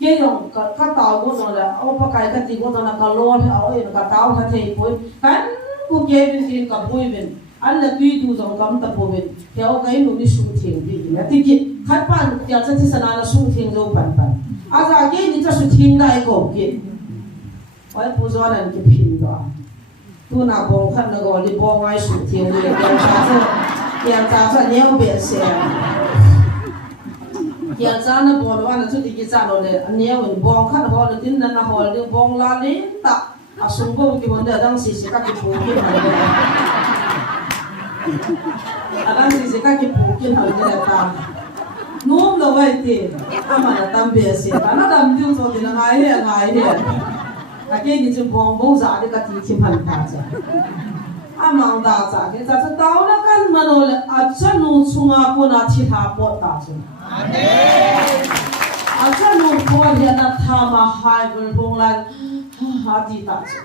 ke yong ka ta go no la o pa kai ka ti go na ka lo ha o in ka ta ha thei poi kan ku ke bin tin ka poi bin an la tui tu zong kam ta po bin ke o kai nu ni su thing bi na ti ki khat pan ya cha ti sana na su thing zo pan panอาจารย์ยิ่งนี่จะสุดทิ้งได้ก็กินไว้ผู้สอนนั่นจะพิมพ์ด้วยตัวนักบงขันนักบอลที่บงไว้สุดทิ้งเลยเกี่ยงจ้าซะเนี้ยเบียดเสียเกี่ยงจ้านักบอลว่านั่นสุดที่กิจการเลยอันเนี้ยเป็นบงขันบอลที่นั่นนักบอลที่บงลาลิตะอาสมบูรณ์ที่บอลเดือดดังสิก็กินผูกินอะไรเลยดังสิก็กินผูกินอะไรเลยตานุ่มเราไว้ตีอามาตามเบียสิแต่น่าดำดิ้งโซดินง่ายเนี่ยอาเกนี่จะบงบงจ่าที่กะทิทิมหันตาจ้ะอามังตาจ้ะที่จะจะดาวนักการมันโอเลอาจจะนุ่งชุงอาปุนาทิทาปอตาจ้ะอาจจะนุ่งพวกเรียนนักธรรมะหายบนบงลันหาดีตาจ้ะ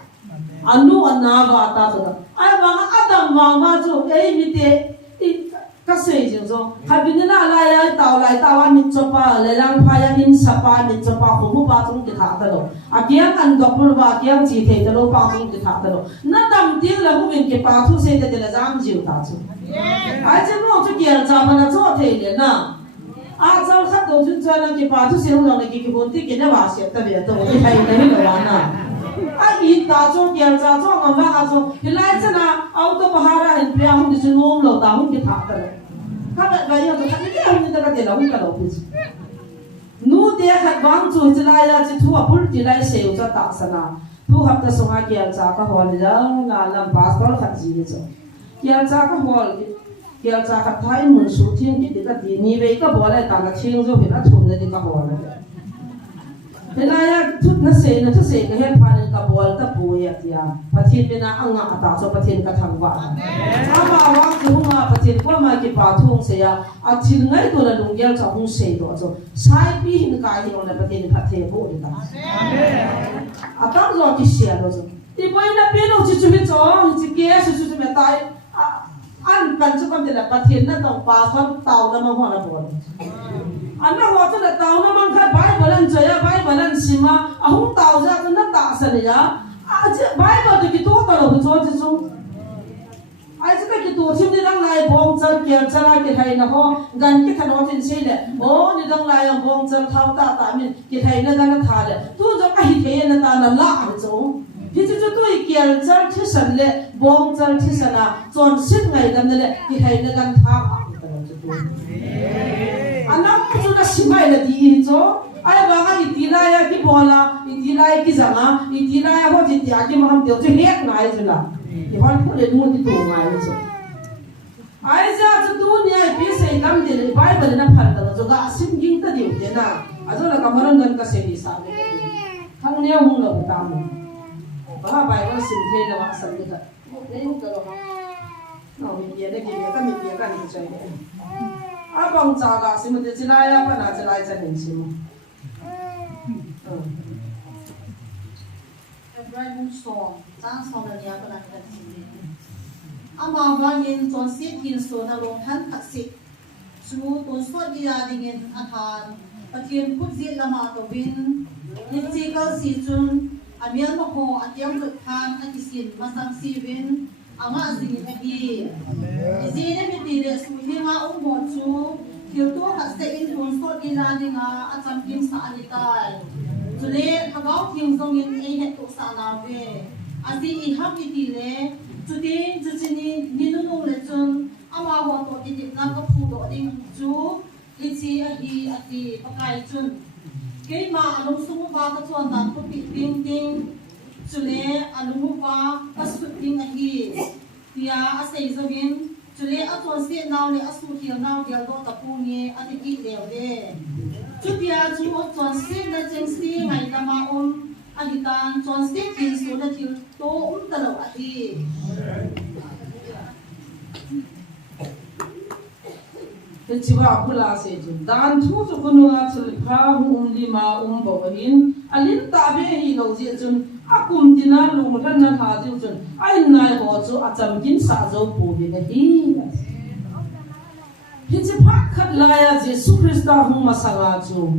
อันนู้นนาวาตาจ้ะไอ้บางอาดัมวางมาจ้ะเอ้ยมิเตก็เสียจริงๆขับบินน่าลายตาวลายตาวันมิจฉาเลยร่างพายอินสปามิจฉาหูปาตรงที่ท่าตลอดอาเกียงอันดอกบัวอาเกียงจีเทตลอดปาตรงที่ท่าตลอดนั่นดำดิ้งแล้วหูเป็นเก็บปาทุเสด็จเลยจามจิ๋วตาจุไอ้เจ้าโน้ตจะเกี่ยวจามันจะโจเทเลยนะอาเจ้าขัดตัวจุดจวนเก็บปาทุเสด็จเราในกิจบุญที่กินได้ว่าเสียแต่เบียดตัวที่ไทยได้ไม่หลวนะไอ้อินตาโจเกี่ยวจาโจงมาอาโจที่ไล่เจ้าน่ะเอาตัวมหาราชเปียหุ่นที่นุ่มเราตาหุ่นที่ท่าตลอดข้าพเจ้าจะทำยังไงหุ่นที่ตะกันเดี๋ยวเราหุ่นกันเราพิจนู้เดียขัดวางจู่จะไล่จะทั่วพุ่งจะไล่เสียวจะตักสนาผู้ขับจะส่งให้เกี่ยวจากก็หัวเลยนะงานลำบากก็ขัดจีนจ้ะเกี่ยวจากก็หัวเกี่ยวจากขัดไทยเหมือนสุดที่ที่เด็กก็ดีนี่เว้ยก็บอกเลยต่างกันเชียงจะเป็นอัฐุนเลยก็หัวเลยเวลาทุกนั่นเสียทุกเสียก็เห็นผ่านกับบอลตะปูเยอะๆประเทศเป็นอ่างอ่ะตาโซประเทศก็ทำว่าถ้ามาวางที่หัวประเทศก็มาเก็บปลาทุ่งเสียอาทิตย์ไงตัวละลุงเกี่ยวจากหุ่นเสียตัวโซใช้ปีหินกายที่เราในประเทศพูดกันอาตั้งรอที่เสียตัวโซที่พอยังเป็นเราจะช่วยจ่อจะเกี่ยจะช่วยไม่ตายอันกันจะก็เป็นประเทศนั่นต้องปลาเขาเต่าแล้วมาหัวละบอลอันนั้นว่าจะเต่าน้ำมันแค่ใบบอลนั่นเจียใบบอลนั่นสิมาหุ่นเต่าจะจะนั่นตาสันยาจะใบบอลจะกี่ตัวตลอดจนจะส่งไอ้จะกี่ตัวที่นี่ดังไล่บองจันเกี่ยวจะไล่กี่ไทยนะพ่อกันกี่ถนนที่เสียเลยโอ้นี่ดังไล่บองจันเท้าตาตามินกี่ไทยนั่นกันท่าเลยตัวจะไอ้เทียนตานั่นละอันจงที่จะตัวเกี่ยวจันที่สันเลยบองจันที่สันนะจนสิ้นไงกันนั่นเลยกี่ไทยนั่นกันท่าอันนั้นจุดนั้นสิไม่ละดีอินโจไอ้บางอันที่ไล่กี่บอลละที่ไล่กี่จังอ่ะที่ไล่หัวจิตยากี่มันเดียวจะเฮ็ดไงจุดละที่วันพูดเรื่องนู้นที่ตัวไงจุดไอ้เจ้าจุดตัวเนี่ยพิเศษตั้งเดี๋ยวไปบริณพันธ์ตัวจุดก็สิ่งยิ่งตัดเดียวเดี๋ยวนะอาจจะเรากำลังเดินกระเซ็นดีสามเลยทั้งเนี่ยหุ่นเราตามบ้าไปก็สิ่งที่เราสันนิษฐานเนี่ยหุ่นเราเรามีเยอะได้กี่เยอะก็มีเยอะกันที่ใจเนี่ยอาบังจาก็สิมันจะไล่อะก็น่าจะไล่จะเห็นสิมั้งไรมุ่งส่งจ้างส่งเดียวก็น่าจะสิอามาว่าเงินจนสิทินส่วนอารมณ์ทันทักษิณชูตัวสวดยาดิเงินอาทานปะเทียนพุทธิละมาตวินนิจิกสีจุนอาเมียนมโหอาเทียมกุดทานอากิสินมาสังสีวินอามาสิงห์ดีจีนมีตีเด็กสุนีมาอุ้มหมดชูเที่ยวตัวหัดเสียอินทุนสดดีลาดิงาอาจารย์กิมสาลิตายจุเล่ถ้าเขาเที่ยวตรงนี้เห็นตุสานาเวอาจีอีฮับมีตีเล่จุดนี้จุดนี้นี่นุ่งเล็จนอามาหัวตัวอินดิบนั่งก็พูดดิ่งจูลิจีอาฮีอาจีปากายจุนเกี่ยมาอารมณ์สมุบาตะชวนดันก็ปิดดิ่งจุเล่อารมณ์ว่าก็สุดดิ่งอาฮีที่อาศัยจะวิน chú lệ ở tuần sẽ nào lệ ở su thiểu nào điều đó tập u nghe ở thì kỹ đều đấy chú tia chú ở tuần sẽ là chân sĩ ngày ta mà anh đi tan tuần sẽ thiên số là thiểu tô ta lâu ở thì cái chiếc áo là sẽ chụp đàn thu cho con nó chụp phá lima bảo hin alin ta bé hi lâu gì chun cùng tin là lùng thân là thà chun anh này họ cho chăm kín sa dấu bù về cái hi chiếc phát khát lại Jesus Christ hung mà sang chu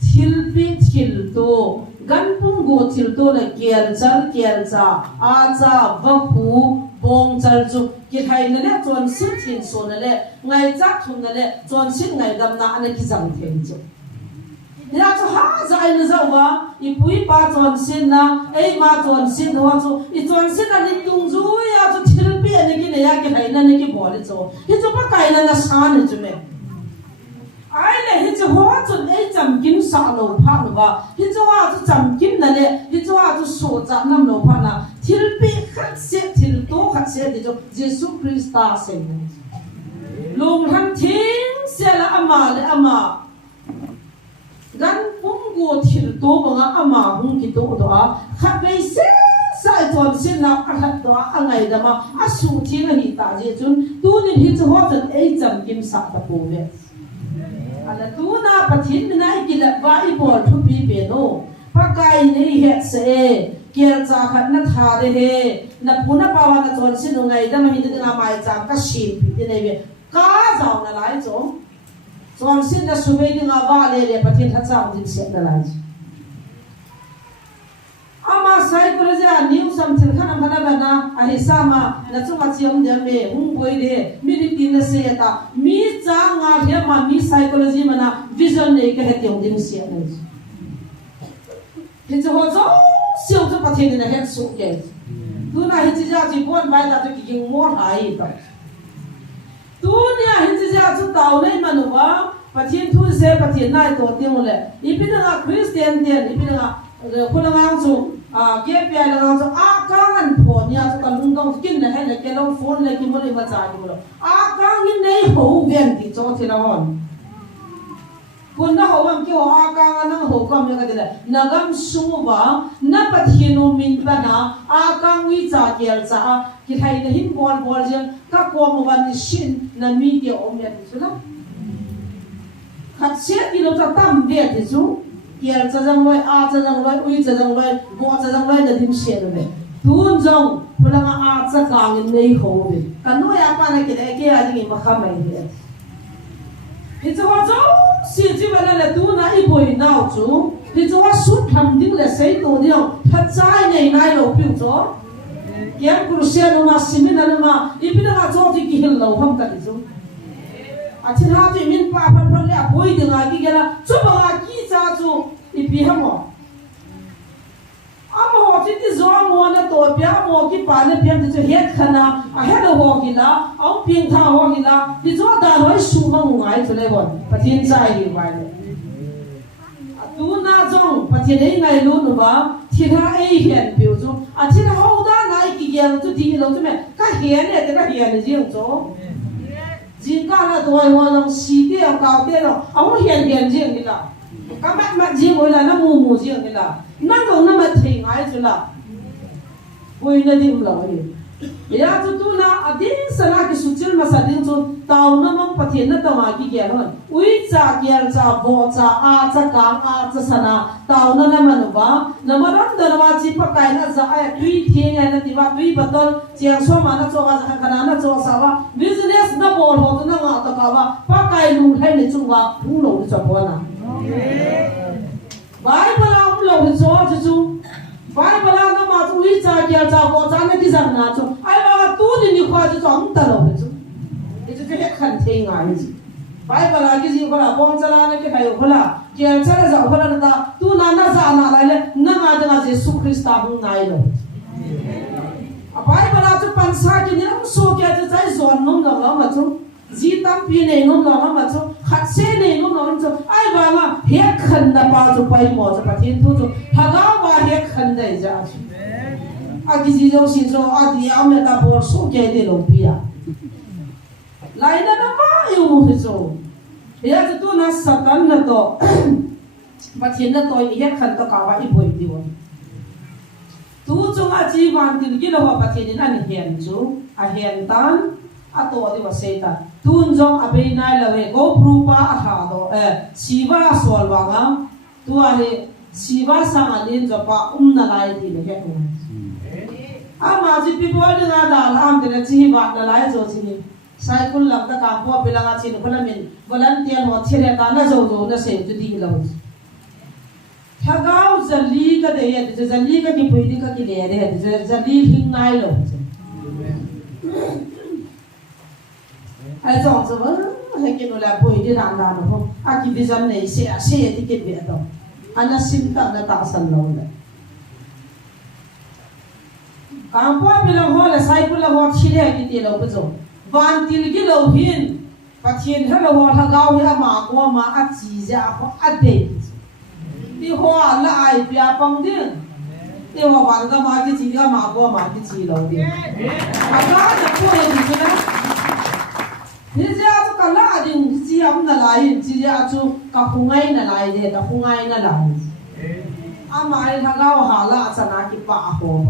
thil pi thil to gan pung go thil to là kian cha a cha va hu bong chal chu ki khai na le chon sit thin so na le ngai chak thum na le chon sit ngai dam na ane ki jang theng chu ya chu ha zai na zawa I pui pa chon sit na ei ma chon sit ho chu I chon sit ani tung zu ya chu thil pi ani ki ne ya ki khai na ne ki bo le chu hi chu pa kai na sa ne chu me ai le hi chu ho chun ei cham kim sa lo pha no ba hi chu wa chu cham kim na le hi chu wa chu so cha nam lo pha na thil pi khat se thil to khat se de jo Jesus Christ ta se lung han thing se la ama le ama gan pung go thil to ba ama hung ki to do a khat be se sai ton sin na a khat do a ngai da ma a su thi na hi ta je chun tu ni hi chu ho chan ei cham kim sa ta pu le ala tu na pathin na I ki la ba I bol thu pi pe no pakai nei het se kian cha khat na tha de he na puna pawa na chon sin ngai da ma hi de nga mai chang ka shin pi de nei be ka zaw na lai chon sin na su be de nga ba le pathin tha chang din se na lai ama sai ko le ja new sam thil khana bana bana a hi sama na chunga chiam de me hung boi de mi ri tin na se ta mi cha nga he ma mi psychology mana vision nei ka he tiong din se na hi chu ho zo siêu cho phát hiện là hết số kẻ, tu na hiện giờ chỉ quan bài là tôi chỉ mua hai thôi, tu na hiện giờ chúng tàu này mà nó phát hiện tu sẽ phát hiện này tổ tiên một lệ, ý biết là Christian tiền, ý biết làคนละงานจูเก็บไปละงานจูการันพอเนี่ยจูกันลุงต้องกินเลยให้เลยแกลองโฟนเลยกินมันเลยมาจ่ายอยู่แล้วการกินในหูเวียนติดจอทีละวันคนน่ะเขาว่าเกี่ยวการนั่งหูก็มีกันเลยนักการสู้บ้านับปฏิโนมินบ้านะการวิจารณ์เกี่ยวกับคิดให้ในหินบอลเจงถ้ากลัวมันวันนี้ชินนั่นมีเดียวอมเนี่ยถูกไหมขัดเสียที่เราจะตั้งเดียดถูกเกี่ยวจะจังเลยจะจังเลยอุ้ยจะจังเลยบัวจะจังเลยจะดิ้นเสียเลยทุนจงพลังจะกลางในหูเลยกันด้วยอาปานกิเลสกี่อะไรนี่มาข้ามไปเลยพี่จะว่าจงสิ่งที่มันนั่นแหละตัวน่ะอีบอยน่าจูพี่จะว่าสุดทำดิ้งเลยใส่ตัวเดียวถ้าใจในนายเราพิวจ้ะยังกุศลมาสิมินันมาอีพี่น่ะจ้องที่กินเราทำกันจูอาทิตย์ห้าที่มินป้าพันพันเลยบอยดึงอากี่กันละชั่วโมงอากี่จ้าจูอีพี่ห้ามอ่ะอามาที่ที่จอมัวนะตัวเปียมัวกี่ป่านเนี่ยเพียงที่จะเฮ็ดขนาดเฮ็ดหัวกี่ละเอาเพียงท่าหัวกี่ละที่จอดาร้อยสูงมั่งไงจะเลยวันปฏิญใจอยู่ไปเลยดูน่าจงปฏิญไงรู้หนูว่าที่ท่าไอเห็นผิวจงที่ท่าเอาด้านไหนกี่เกี่ยวจุดที่เราจะไม่ก็เห็นเนี่ยแต่ก็เห็นจริงจงจริงก็น่าตัวว่าลองสีเดียวเก่าเดียวเอาเห็นจริงนี่ละก็ไม่จริงเวลาน้ำมูจริงนี่ละนั่งตรงนั้นมาถึงไงจุดละวันนี้ดิ้งเราเลยยาจุดตัวน่ะดิ้งสลากสุดที่มาสั่งดิ้งจุดตาวน้ำมันปะเทียนนั่นตัวมากี่เกี่ยวมันวิจากเกี่ยวจากบ่จากจากกลางจากสนาตาวนั่นมันหนูว่าน้ำมันนั่นเดินมาจีบกันนั่นจะไอ้ดุยเทียนนั่นที่ว่าดุยบัดดอลเจียงสวมานั่นตัวว่าขนาดนั่นตัวสาวบิสเนสนั่นบอลหัวนั่นว่าตะกว่าปากไก่ลุงให้ในจุดว่าผู้หลงจะพอนะไว้เวลาผู้หลงจะจู่ไว้เวลาน้ำมาวิจากเกี่ยวจากบ่จากนั่นที่จะน่าจู่ไอ้ว่าตู้นี่นี่ควาจะจ้องตลอดจู่นี่จะเป็นขันเทียงไงจู่ไว้เวลากี่สิ่งคนละบ้องจะลาเนี่ยกี่ใครคนละเกี่ยวจะละจะคนละนั่นตู้นั่นน่ะจะน่าอะไรเลยนั่นอาจจะน่าจะสุขริสต์หุ่นนายเลยไว้เวลาจะปัญหากี่เนี่ยสุขแก่จะใจส่วนนุ่งกับเรามาจู่จีตัมพีเนี่ยนุ่งกับเรามาจู่ขัดเส้นเนี่ยนุ่งกับเราจู่ไอ้บ้ามาเฮียขันน่ะป้าจู่ไปหมดจะปฏิทินจู่ถ้าเราว่าเฮียขันได้จ้ะอากิจิโจสิโจอาดิอาเมตาบอลสุขแก่เดี๋ยวปีอ่ะ lại nó má yêu hết rồi bây giờ tụi nó satan là to và thiên là tôi hết khẩn tất cả vậy bồi điều tu chung a chi van tin ki lo pa thiên an hiền chu a hiền tan a to di wa seta tun jong a be nai la we go prupa a ha do siva sol wa ga tu a le siva sang alin jo pa na lai di le he a ma ji pi bo ni nga da lam de chi wa na lai zo chi ni cycle lam ta ka po pe la nga chi no la min volunteer mo thire ta na zo zo na se tu di lo thagao zali ka de ya de zali ka ki pui ka ki le de zali hing nai lo ai chọn rồi hay cái nó là pui đi làm nó không à cái vision này sẽ thì cái việc đó anh là sim ta là tạo sản lâu đấy càng qua bên lòng hoa là sai bên lòng hoa chỉ để cái tiền lâu bây giờ van tiền cái lâu hiền và tiền hết là hoa thagao ya mà qua mà ăn gì ra ăn đấy đi hoa là ai bia bằng đi đi hoa bán cái mà cái gì cái mà qua mà cái gì lâu đi à đó là cô ấy gì đó thì giờ tôi cả là đi chỉ am là lại chỉ giờ tôi cả hôm nay là lại để cả hôm nay là lại à mà ai thằng nào hà là cho nó cái bả hồ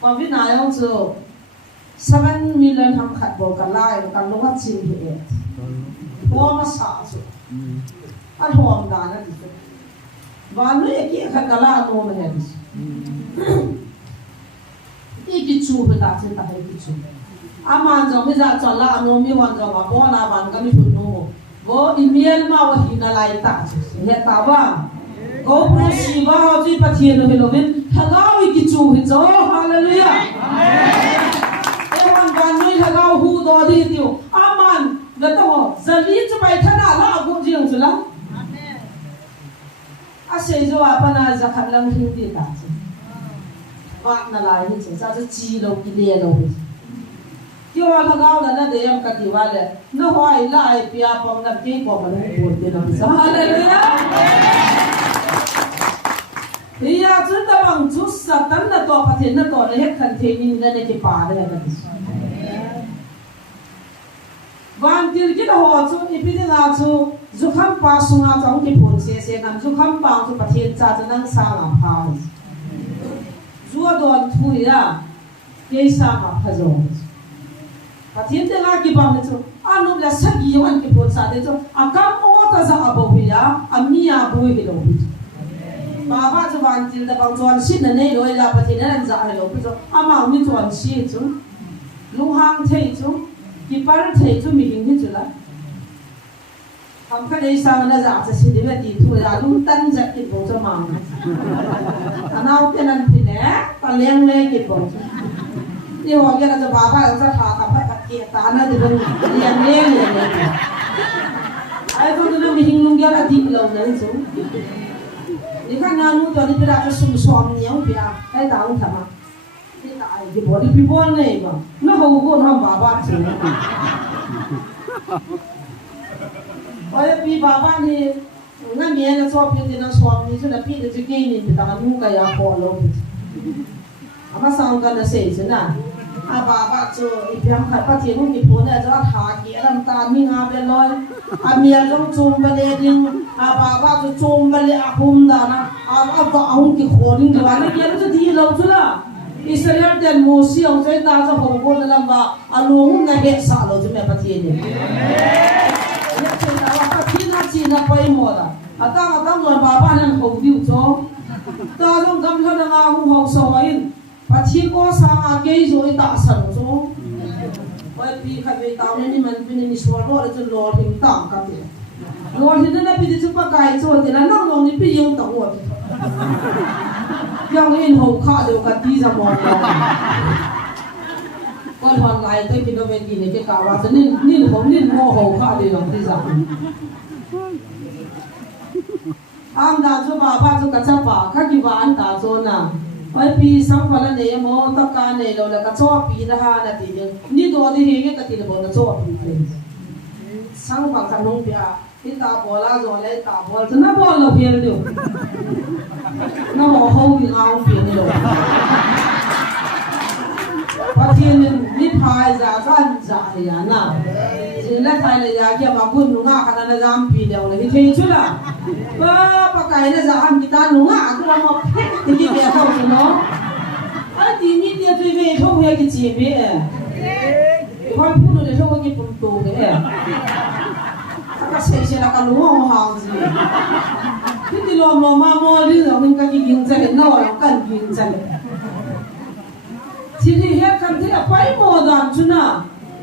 còn biết nào không chứ 7 million thằng khách bộ cả lại cả lúc hết chín thì hoa mà sao chứ anh hoàng đàn là gì và nó cái khách cả lại nó mà hết cái chú phải đặt trên tay cái chú aman jong hiza chola no mi wan jong a bo na ban ka mi thun no go email ma wa hi na lai ta he ta ba go pro si ba ho ji pathian no helovin thagao ki chu hi cho hallelujah amen e wan ban noi thagao hu do di tiu aman ga to ho zali chu bai thana la go jing chu la amen a sei zo a pana za khat lang hin di ta wa na lai hi cha cha chi lo ki le lo kêu là thằng là nó để em cái gì vậy nó hỏi lại bia phong làm cái của mình buồn thì làm sao hallelujah thì giờ chúng ta bằng chút sát tấn là to phát hiện là to để hết thân thể mình là cái bà đấy là van tiêu cái đó chú ít biết là chú chú khám phá sung à trong cái buồn xe nằm chú khám phá chú phát hiện ra cho năng sang làm phá chú ở đó thui à cái sang làm phá rồi Patien te nga ki bang chu anu la sagi yawan ki pon sa de chu akam o ta za abo hiya amia boi hi lo hi baba chu wan til da bang chuan sin na nei loi la patien an za hi lo pi chu ama mi chuan si chu lu hang thei chu ki par thei chu mi hing hi chu la ham kha dei sang na za cha si de ti thu la lu tan za ki bo chu ma anau te nan pi ne ta leng le ki bo đi hỏi cái là cho bà phải thả thả phải cắt kia tán nó thì vẫn liền liền ai không được mình hình dung là đi lâu đấy xuống đi khăn nào nu cho đi bây giờ cho sum sum nhiều bây giờ cái tao không thầm à cái tại cái body people này mà nó hầu gồm ham bà chứ ôi bà này ngay miệng nó xóa phía nó xóa như thế là phía cái cái này thì tao nu cái áo bỏ lâu mà sao cái nó xảy ra nè à bà cho ipiam khai phát triển một cái phone này cho thả kia làm ta mi ngà bên lối à miệt trong chôm bên đây nhưng à bà cho chôm bên đây à hôm đó na à vợ ông cái khổ nhưng cái này kia nó sẽ đi lâu chứ là Israel den mua siêu cho ta cho hồng quân làm vợ à luôn ngày hết sợ lâu chứ mẹ phát triển này nhất là phát triển là chỉ là phải mua đó à ta rồi bà nên hồng điều cho ta trong cầm theo là hồng hồng sầu ấy và chỉ có sang cái rồi ta sản xuất, bởi vì khai về tàu này mình bên số lo là chúng lo thì tạm cái gì, lo thì nó bị chúng ta cài cho thì là nó lo thì bị dùng tàu rồi, yang in hậu khá đều cả tí ra mòn rồi, còn hoàn lại tới khi nó về thì cái cả và nên không nên mua hậu khá đều làm tí ra, am đã cho bà cho cả cha bà các cái ván đã cho na oi pi sang phala nei mo ta ka nei lo la ka cho pi da ha na ti ni do di he ke ta ti bo na cho pi sang phang kan nong pia ti ta bo la zo le ta bo na bo lo pi le do na ho ho bi ngao pi ni lo pa ti ni phai za kan za ya na chỉ là thay là ya kia mà quân nó ngã khả năng là pi đều là thế chứ là ba cái là za ăn kita nó ngã cứ làm một thì cái việc không chứ nó anh thì mi tiền tôi về không hay cái gì về con phụ nữ để không cái bụng to đấy các sẽ là cái lúa hàng gì thì lo mà đi rồi mình cái kinh doanh nó là cần kinh doanh thì hết cần thì là phải mua đàn chứ nào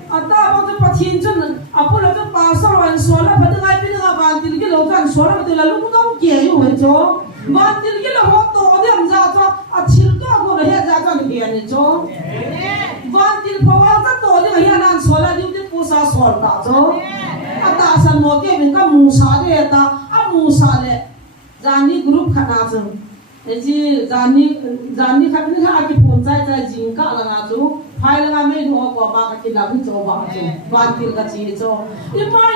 à ta bao giờ bắt thiên chân à bữa là chúng ta sau lần xóa là phải ngay bây giờ bạn thì cái lâu chân xóa là phải là lúc đó kia như vậy cho bạn thì cái là họ tổ thì làm ra cho à thiên cái của nó hết ra cho nó kia này cho bạn thì phao ăn rất tổ thì cái hiện ăn xóa là những cái phụ sa xóa cả cho à ta sang một cái mình cái mù sa đấy ta à mù sa đấy Zani group khát nào chứ, cái gì Zani khát như thế cái phone trái dính cả là ngã chú, phải là ngã mấy đứa qua ba cái làm cho ba chú, ban tiền cái gì cho, imai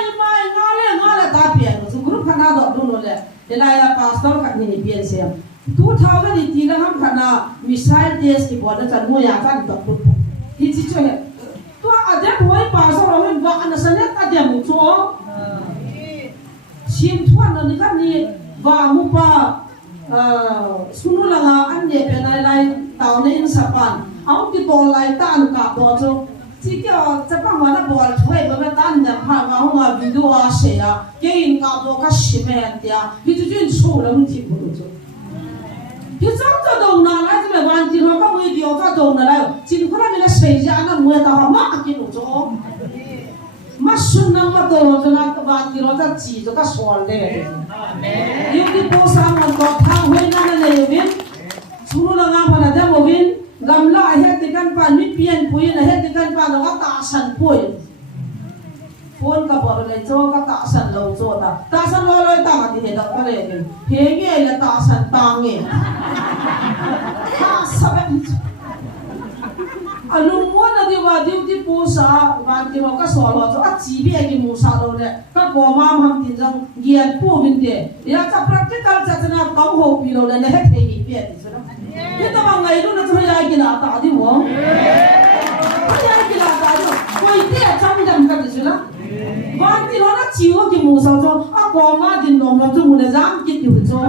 ngã là ta biển, chú group khát nào đó luôn rồi, để lại là pastor khát như biển xem, 2018 là ham khát nào, missile test cái bọn nó chẳng mua nhà chẳng được luôn, thì chỉ cho hết, tôi ở đây thôi pastor rồi mình vợ nó sẽ nhất ở đây một chỗ, xin thuận là cái này và mua pa sunu langa anh để bên này lại tàu nên sắp ăn, ông cái bò lại tan cả bò cho, chỉ cái chấp bằng mà nó bò thuê bởi vì tan đập phá vào mà video à xe à, cái in cả bò cái cement à, cái thứ chuyện xấu lắm chỉ có được cho, cái sao cho đồng nào lại thì mà ban chỉ họ có mấy điều cho đồng nào lại, chỉ có là mình là xây ra nó mua tao mà cái nó cho, mà xuân năm mà đồ cho nó ban chỉ họ ta chỉ cho cái xóa đấy. Yung di po sa mga thang huwag na nanayawin, suno lang nga pala dyan mo win, gamla ahetikan pa, mipian po yun, ahetikan pa, nakataasan po yun. Phone ka po rin, so kataasan lang so ta. Taasan wala yung tanga, tihidak ka rin. Hege ay nataasan tangi. Sabi alung mo na diwa di po sa banti mo ka solo so at sibi ay mo sa lo ne ka ko mam ham tin jang gian po min de ya sa practical sa na kam ho pi lo ne he thei pi ati so ni ta bang ngai lu na so ya ki na ta di mo ya ki na ta jo ko ite chang jam ka di so la banti lo na chiwo ki mo sa so a ko ma din no no tu mo ne jam ki ti so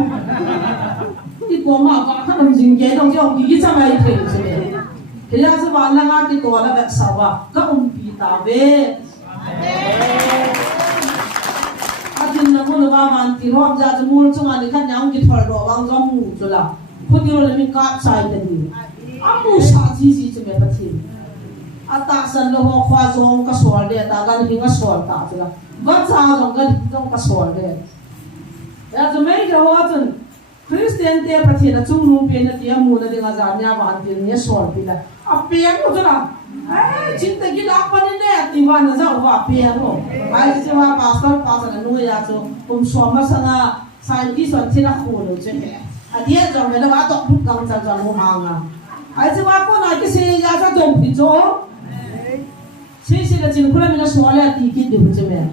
ti ko ma ka ka nam jing ge dong jo ki cha mai thei so thì ra sẽ vào là cái tổ là vật sầu à các ông bị tao về à thì nó muốn vào bàn thì họ ra cho mua cho anh khách nhau cái thợ đồ bằng gom mù cho là có điều là mình cắt sai cái gì à mù sa gì cho mình bắt thêm à ta sân là họ khoa giống cái sỏi đấy ta gần hình cái sỏi ta cho là bắt sao giống cái sỏi đấy à cho mấy cái họ chân Christian te pathe na chung nu pe na tia mu na dinga zanya wan tin ne sor pila a peng no jana ai chin te gi lak pan ne ti wan na za wa peng no ai chi wa pastor pastor nu ya cho som sanga sai ki son chi na khu lo che a dia jong le wa to pu kang cha cha mu ha nga ai chi wa ko na ki se ya cha dong pi cho se la chin khula mi na so la ti ki du che me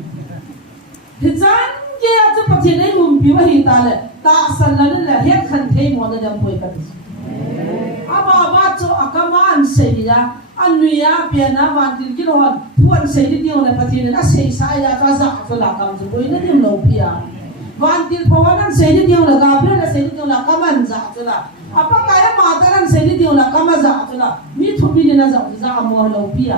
thì chan ke a cha pathe nei mum pi wa hi ta le ta san la hết khăn thế món là đâm bồi cả aba ba cho akama an sei ya an nuya pia na van til kilo han thuan sei đi tiêu này phát hiện là sei sai ya ta za cho là cầm cho bồi nó điểm lâu pia van til phawan an sei đi tiêu là gặp là sei đi tiêu là cầm an za cho là apa kaya mata an sei đi tiêu là cầm za cho là mi thu bi na za mo lâu pia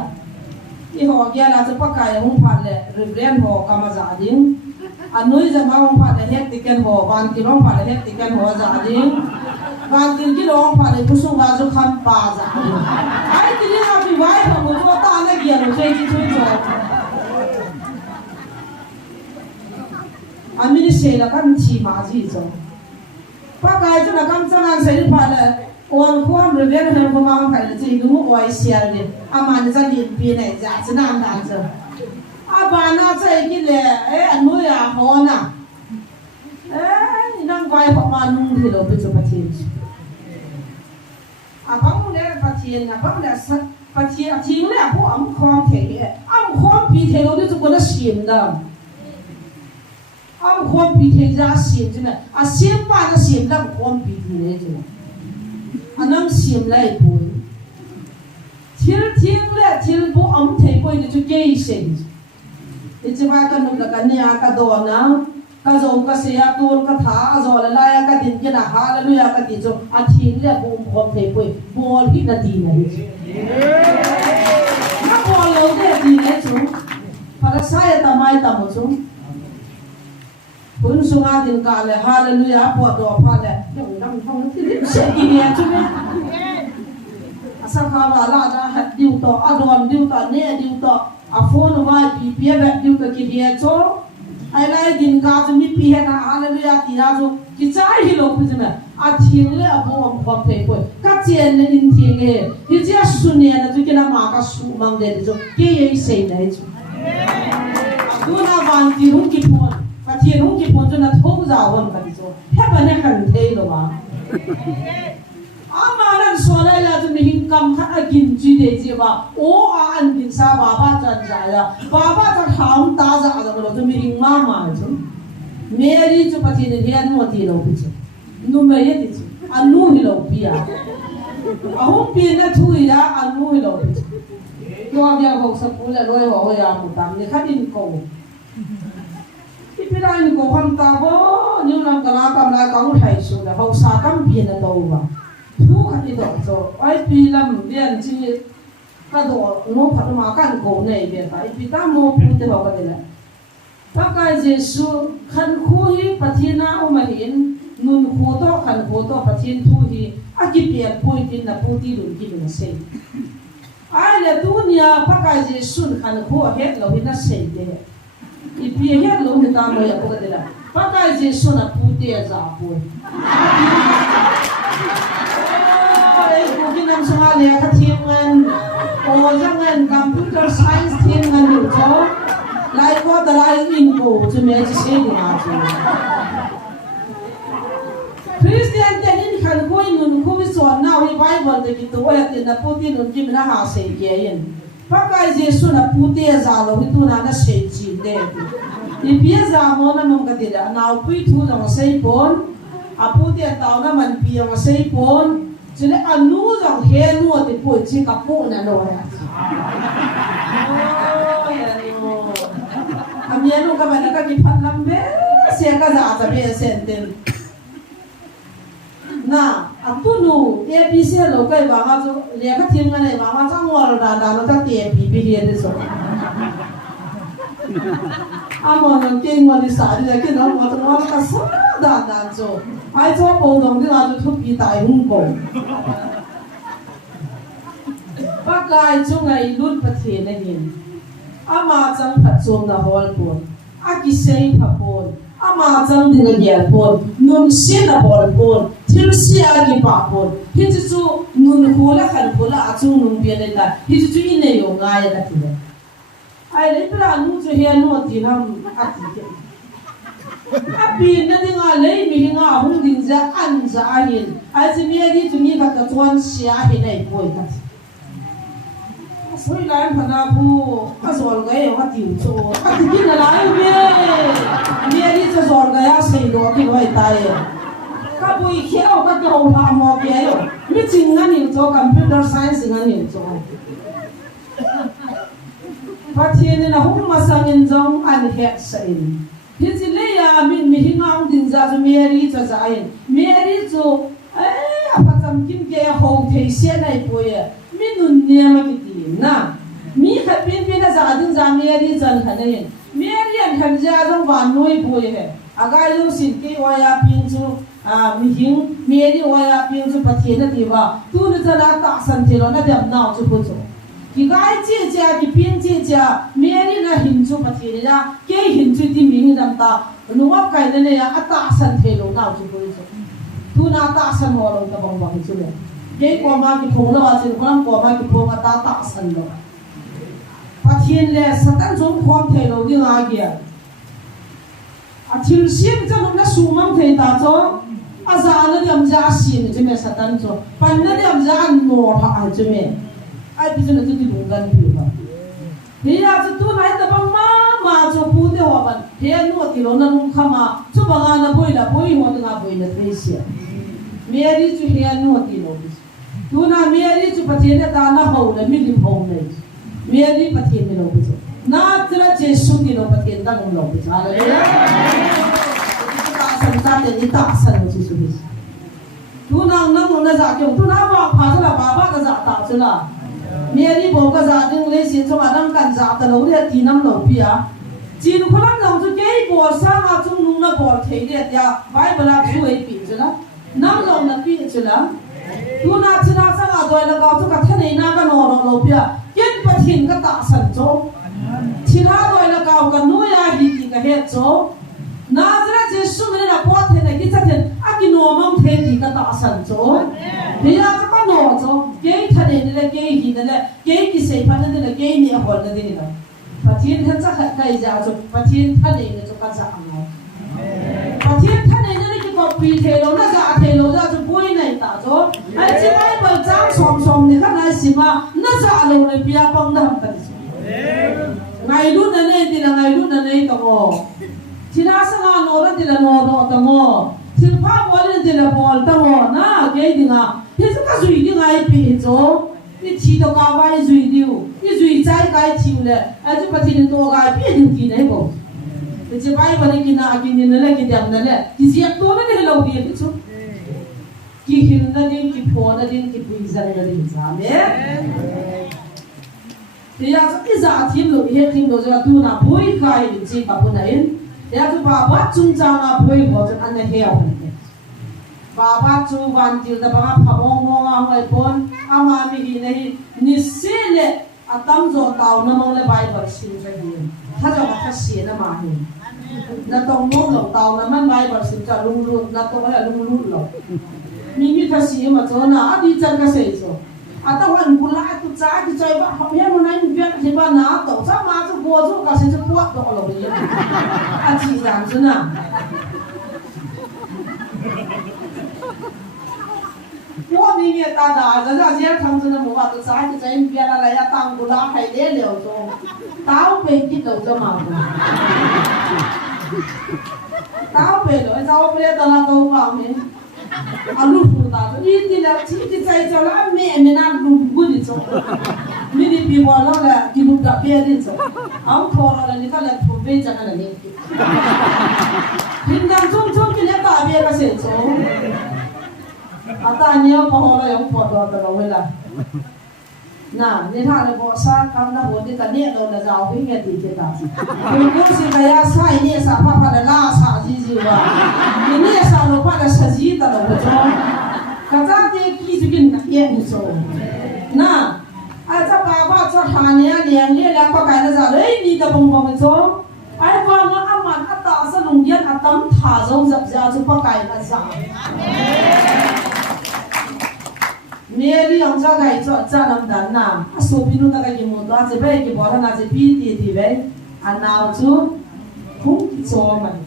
i ho kia là cho pakaya hung phan le reverend ho cầm za ding anoi za ma hong pha le het tiken ho ban ki long pha le het tiken ho za ding ban tin ki long pha le kusung ga zo khan pa za ai ti ni ha bi wai ho mo to ta na gia lo sei chi chui cho ami ni se la kan chi ma ji cho pa kai cho la kam cha nan sei pha le on khom re ven hem ko ma kai le chi nu oi sia le aman za lin pi nei za chna dan cho abana chạy cái lệ ấy anh nuôi à họ nè ấy năng vay họ mà nung thì đâu biết cho phát triển à băng lệ phát triển à băng lệ phát triển lệ họ âm khom thế âm khom bị thế đâu biết cho con nó xiêm đâu âm khom bị thế ra xiêm chứ này à xiêm ba nó xiêm lắm khom bị thế này chứ anh năng xiêm lại bùi thiên lệ thiên om thei poi ni chu ke se ni chi ba ka nu la ka nya ka do na ka zo ka se ya tol ka tha zo la la ya ka din ke na hallelujah ka ti zo a thin le bu om thei poi bol hi na ti na na bol lo de ti ne chu para saya tamai tamu chu pun sunga din ka le hallelujah po do pa le yong dam thong ti se ki ne chu ne asa kha wa la da hat diu to adon diu to ne diu to a phone wa pi pi ba diu to ki ne cho ai lai din ka chu mi pi he na hallelujah ti ra chu ki chai hi lo pu jme a thing le a bo om khom pe ko ka chen ne in thing he hi ja su ne na chu ki na ma ka su mang de chu ke ye se nei chu a du na van ti ru ki phone ka thi ru ki phone chu na thong za won ka ti chu he ba ne kan thei lo wa amaran sola la tu mihin kam kha agin ji de ji ba o a an din sa baba chan ja ya baba ta ham ta za ga lo tu mihin ma ma chu meri chu pati ne dia no ti lo pi chu nu me ye ti chu anu hi lo pi ya a hom pi na thu ya anu hi lo pi chu to bia ho sa pu le loi ho ya mu tam ni kha din ko pi ra ni ko ham ta bo ni nam ka la kam la ka u thai su la ho sa kam pi na to ba thu khát đi đổ cho ai pi làm viên chi cái đồ nó phải mà căn cổ này về phải pi ta mua phụ để bảo cái này các cái Giêsu khăn khui pathina oma hin nun khuto khăn khuto pathin thu hi akipian pui tin na puti lun ki na sei ai le dunia các cái Giêsu khăn khu hết lo hin na sei de ipi hết lo ni ta mo ya ko de la các cái Giêsu na puti ya za pui Nam Sunga le ka thiam ngan o jang ngan computer science thiam ngan lu cho lai ko da lai in ko chu me chi se ni ma chu Christian te in khan ko in ko bi so na wi Bible de ki to ya te na pu ti nun ki na ha se ke yin pa kai Jesu na pu te za lo hi tu na na se chi de ni pi za mo na mong ka de la na pui thu na se pon a pu te taw na man pi ma se pon chỉ là anh nuôi rằng he nuôi thì bồi chỉ cả phụ là rồi anh nhớ lúc các bạn đã cái phần làm bé xe cái giả là bé sen tiền na anh tu nu ABC lúc cái bà nga cho lấy cái thiên cái này bà nga trang ngồi rồi đàn nó ta tiền bị liền đấy rồi anh mà nó kinh mà đi xài đi cái nó mà nó cái sao đàn rồi ai cho bầu đồng thì là cho bị đại hung bầu bác gái chung ngày luôn phát hiện này nhìn ama chẳng phát xuống là hol buồn aki say phát buồn ama chẳng đi cái gì buồn nun xin là hol buồn thiếu xí aki phát buồn khi chú nun hula khăn hula chung nun biên lên là khi chú in này dùng ngay là thế ai đấy bây giờ nu chú hiền nu thì ham ati api na di nga lei mi nga hung din za an za ahin ai chi mi di tu mi ka ka chuan sia hi nei poi ka soi lai phana bu ka zol ga e wa tiu cho ka ti kin la ai mi di cho zol ga ya sei do ki hoi tai ka bui kheo ka ka ho ha mo ke yo mi ching nga ni cho computer science nga ni cho pathian na hung ma sang in jong an he sa in hi chi le ya min mi hingang din za zu Mary cha za in Mary chu apa cham kim ke ho thei se nai po ya min nun ne ma ki ti na mi kha pin pin za din za Mary chan kha nei Mary an khan ja jong wan noi po ye aga lu sin ke wa ya pin chu mi hing Mary wa ya pin chu pathian na ti ba tu na cha ta san the lo na dam na chu po chu ki gai che cha ki pin che cha Mary na hin chu pathian na ke hin chu ti mi dam ta nuwa kai na ne ya ata san the lo na chu po chu tu na ta san ho lo ta bang bang chu le ke ko ma ki phong lo wa chin ko ma ki phong ta ta san lo pathian le satan jong khom the lo ni nga gia a thil sim cha na su mang the ta cho a za na dam ja sin che me satan cho pan na dam ja an no ha a che me ai bi na tu ti lu gan bi ba ni ya chu tu nai ta bang ma cho pu te ho ban he no ti lo na lu khama chu ba ga na boi la boi ho na boi na te sia Mary chu he no ti lo tu na Mary chu pathian ta na ho la mi li ho nei Mary pathin ni lo bicho na tira Jesu ki lo pathin dang lo bicho hallelujah ta san ta te ni ta san lo Jesu bicho tu nang na za kyong tu na wa pha cha la ba ka za ta cha la Mary bo ka za ding le sin chong adam kan za ta lo le ti nam lo pi a chin kholam nong chu ke bo sa ma chung nung na bo thei de ya Bible a chu ei pi cha la nam lo na pi cha la tu na china sa ga doi la ga chu ka thane na ka no lo pi a yen pathin ka ta san cho china doi la ka ka no ya hi ki ka he cho na zra Jesu me na po the na ki cha the a ki no mong the ki ka ta san cho ni ya ka no cho ke thane ni le ke hi na le ke ki sei pa na le ke ni a hol na ni na pathin than cha kha kai ja cho pathin thane ni cho ka za ang pathin thane ni ki ko pi the lo na za the lo za cho poi nai ta cho ai chi mai ba chang som ni kha nai si ma na za lo le pia pang da ham ta ngai lu na nei ti na ngai lu na nei ta mo china sa nga no ra ti la no ta mo til pha bo le ti la bol ta mo na ke di nga he sa ka zui di ngai pi cho ni chi to ka vai zui diu ni zui chai kai chi le a ju pathin to ga pi di ki nei bo te che bai ba ni ki na ki ni na le ki dam na le ki siap to na ne lo di ki chu ki hin na din ki pho na din ki pui za na din sa me te ya sa ki za thim lo he thim lo za tu na pui kai din chi ka pu na in ya tu ba ba chung cha na pui bo cha an ne he au ba ba chu van til da ba pha bong bong a hoi pon ama mi hi nei ni se le atam zo taw na mong le Bible sin cha hi tha jo ka si na ma hi na tong mo lo taw na man Bible sin cha lung lu na to la lung lu lo mi tha si ma cho na a di chan ka se so ata wan kula tu cha ki choi ba ha he mo nai mi ki ba na to cha ma chu bo chu ka se chu po do lo ni a chi dan chu na我明年大大，这家姐他们真的没法子，啥子真别了来呀，当不拉还得了着，倒背几头着嘛，倒背了，倒背了那都方面，啊，路不大，你的了，自己在家了，没那路不的着，你的比我那个一路的别的着，俺拖了你看来土背着那里，平常种给你大别个些着。ata niyo po hola yung photo ta lo wela na ni tha le bo sa kam na bo ti ta ne lo na jaw pi nge ti ti ta ku si ka ya sai ni sa pa pa la sa ji ji wa ni sa lo pa la sa ji ta lo jo ka ta ti ki ji kin na ye ni so na a cha ba cha ha ni a liang le la pa ka na za le ni ta bong bong so ai ko nga aman ata sa lung yan atam tha zo zap ja chu pa kai na za Mary yang cha gai cha nam dan na a so pinu ta ka ki mo ta che bai ki bo na che pi ti ti bai an naw chu khung ki cho man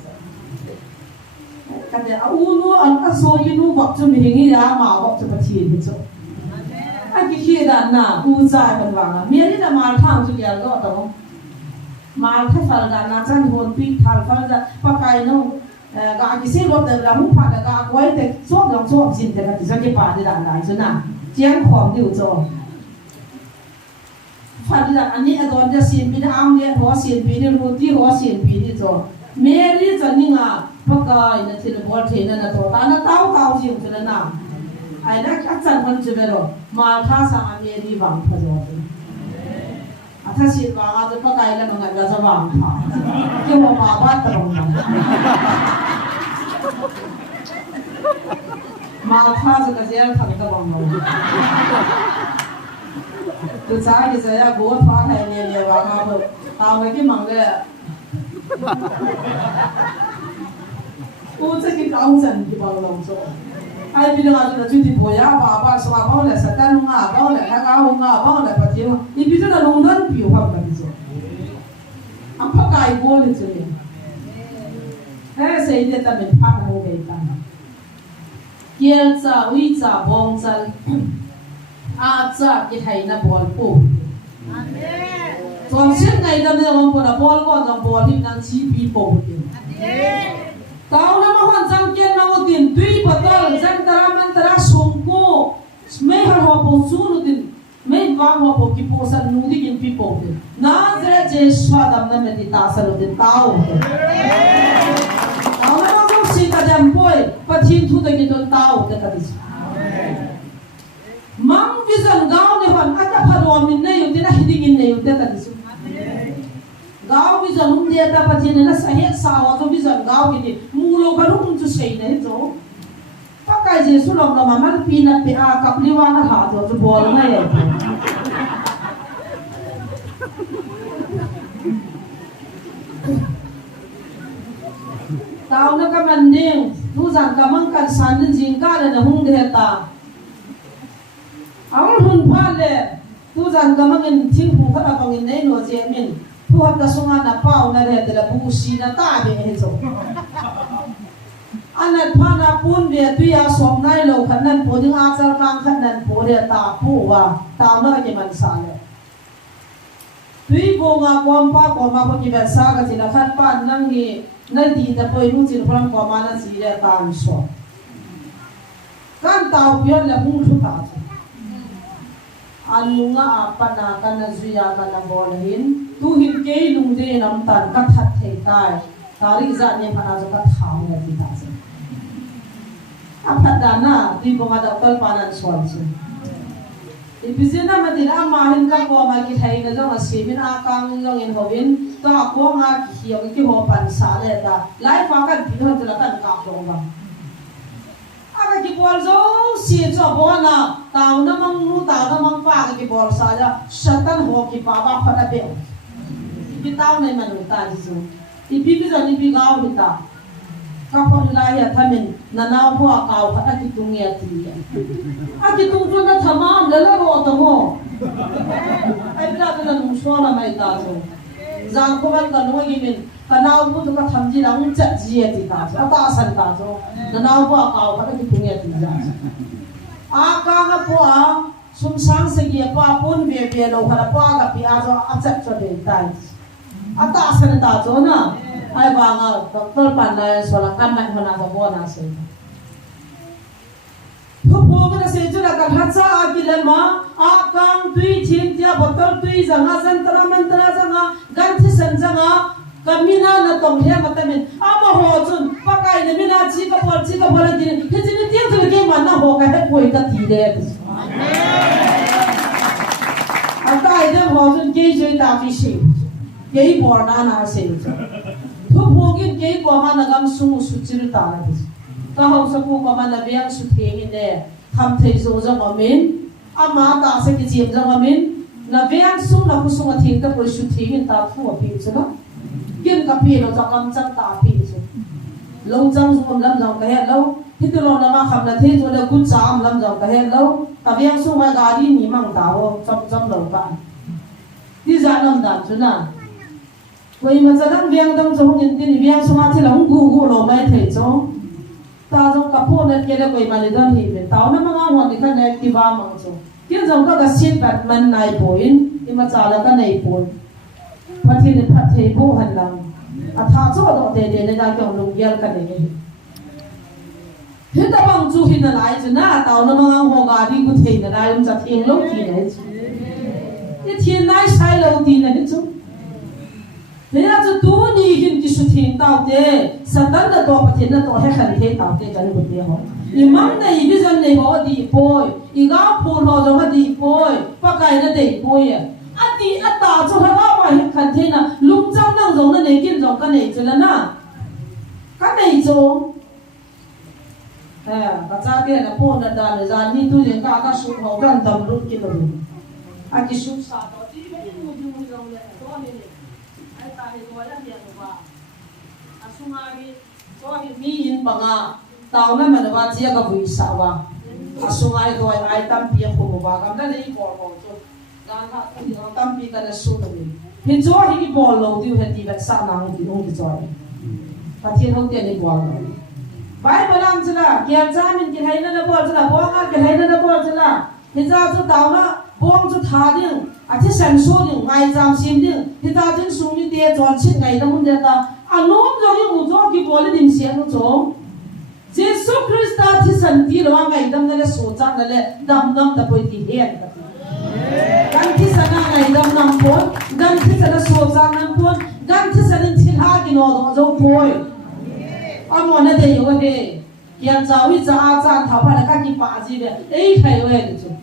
ka de a u nu an a so pinu bak chu mi ngi ya ma bak chu pa thi ni chu a ki khi dan na u cha ban wa na Mary da mal thang chu ya do ta mal tha fal da na chan hon pi thal fal da pa kai no ga ki se lo da la hu pa da ga kwai te so long so jin te ka ti sa ki pa de da na chu na jiang huang liu zhou fan la ani adon da sin bi da am le ho sin bi ni ru ti ho sin bi ni zhou Mary zan ni nga pa ka ina thil bol the na to ta na tau jing chu na ai da ka chan han chu be ro ma tha sa ma Mary wang pha zo a tha sin wa ga to pa kai la ma ga za wang pha ke ho ba ba ta rong na mà他这个这样看个网络，就咋个这样给我发开咧往那不，打回去忙的，我这个高层的帮弄做，还比如讲这具体不要吧，什么帮来是干弄啊，帮来还搞红啊，帮来不听，你比如那弄得比划不的做，俺不改过的这里，哎，谁的他们怕不给干。Kiel cha ui cha bong chan a cha ki thai na bol pu amen ton chen ngai dam ne mong pona bol ko jam bol him nan chi pi po amen taw na ma hon jam ken ma utin tui botol jam tara man tara song ko me ha ho po su nu tin me vang ho po ki po san nu di in pi po na zre je swadam na me di ta sa lo din tao tao na ko si ta jam poi pathin thu ta ki don tao te ka di mang vision gao ne hon ata phalo min ne yu te na hiding in ne yu te ka di gao vision dia ta pathin na sa het sa wa to vision gao ki di mu lo ka ru chu sei ne jo pakai Yesus long lo mama pinat pe a kap liwana ha to bol na ye tao na ka manding tu zan ka mang kan san ni jing ka na hung de ta ang hun pha le tu zan ka mang in thing pu kha bang in nei no je min tu hat ta sunga na pau na re de la bu si na ta be he zo anat phana pun be tuya som nai lo khanan po ding a chal kang khanan po re ta pu wa ta na ke man sa le tui bo nga kom pa ko ma ko ki ba sa ga tin khat pa nang ni na di da poi nu chin phram ko ma na si re ta an so kan tao pion la hung thu ta an lunga a pa na kan na zuya kan na bol hin tu hin ke lung de nam tan ka that the tai tari za ne phana zo ka thau na ti ta apadana di bunga doktor panan swalse ibizena madila mahin ka ko ma ki thai na jong asimin akang long in hovin to ko nga ki hiyo ki ho pan sa le ta lai fa kan pi hon la kan ka ko ba aga ki bol zo si zo bona taw na mang nu taw na mang pa ki bol sa ja shatan ho ki pa ba phana be bi taw nei manu ta ji zo ipi bi zo ni bi gaw bi ta kapon la ya thamin na naw po akaw kha atitung ya ti atitung tu na thamam la la ro to mo ai bla tu na nu so na mai ta so jang ko ban ka no gi min ka naw pu tu ka tham ji nang cha ji ya ti ta so ta san ta so na naw po akaw kha atitung ya ti ja a ka ga po a sum sang se gi pa pun be be lo kha pa ga pi a so a cha cho de tai a ta san ta so na ai ba nga doktor pan na so la kan na hona so bo na se thu po ga se chu la ka hacha a ki le ma a kang tui chin tia botol tui zanga san tra mantra zanga gan thi san zanga kamina na tong he matamin a ma ho chun pakai ne mina chi ka bol ki he chi ni tiang chu ke man na ho ka he poi ta ti de a ta ai de ho chun ke joi ta fi shi ke bor na na se thu phogin ke ko ma na gam su su chir ta na bi ta ho sa ko ko ma na biang su the ni de tham thei zo zo ma min ama ta se ki jim zo ma min na biang su na ku su ma thing ta ko su the ni ta thu a pi chu na kin ka pi lo za kam chang ta pi chu lo chang su lam jang ka he lo hi tu lo na ma kham na the zo le ku cham lam jang ka he lo ta biang su ma ga ri ni mang ta ho cham lo ba ti za nam da chu na vậy mà giờ đang viang đang trong những tin viang số mà thì là không gu lo mấy thầy cho ta trong cặp phone này kia là vậy mà người ta thì mình tao nó mang ngon thì cái này thì vào mang cho kia trong các cái ship Batman này point thì mà trả là cái này point phát thì bố hành lang à thà cho đó để này ra kiểu lùng giang cái này hiện ta bằng chú hình là lại chứ na tao nó mang ngon gà đi cũng thấy là lại cũng chặt thiên lâu thì này cái thiên này sai lâu thì này chứ thế là cho tu ni hin ki su thing tao te satan da to pathin na to he khan the tao te kan bu te ho ni mam nei vision nei ho di poi i ga phul ho jo di poi pa kai na dei poi a ti a ta cho ha ma he khan the na lung chang nang jong na nei kin jong ka nei chu la na ka nei jo ka cha ke na po na da le za ni tu le ka su ho kan dam ru ki lo a ki su sa to ti me ni mu ju jong le to ni asungari so mi in banga tao na manwa chia ka bui sawa asungai ko ai tam pi ko ba kam na nei ko ko so gan ha ti tam pi ka na su ni hin jo hi bol lo diu he ti ba sa na ngi ong ti joy pathian hong te ni bol bai balam chila kya cha min ki haina na bol chila bo nga ki haina na bol chila hi cha chu tao na bong chu tha ding a thi san so ding ngai jam sim ding hi ta jin su mi te chon chit ngai da mun de ta anom jo hi mu jo ki bol dim sian nu jo Jesus Christ ta thi san ti lo ngai dam na le so cha na le dam dam ta poi ti hen ka gan thi sana ngai dam nam pon gan thi sana so jang nam pon gan thi sana thil ha ki no do zo poi amona de yo he kian chawi cha cha tha pa ka ki pa ji be ei khai we ni chu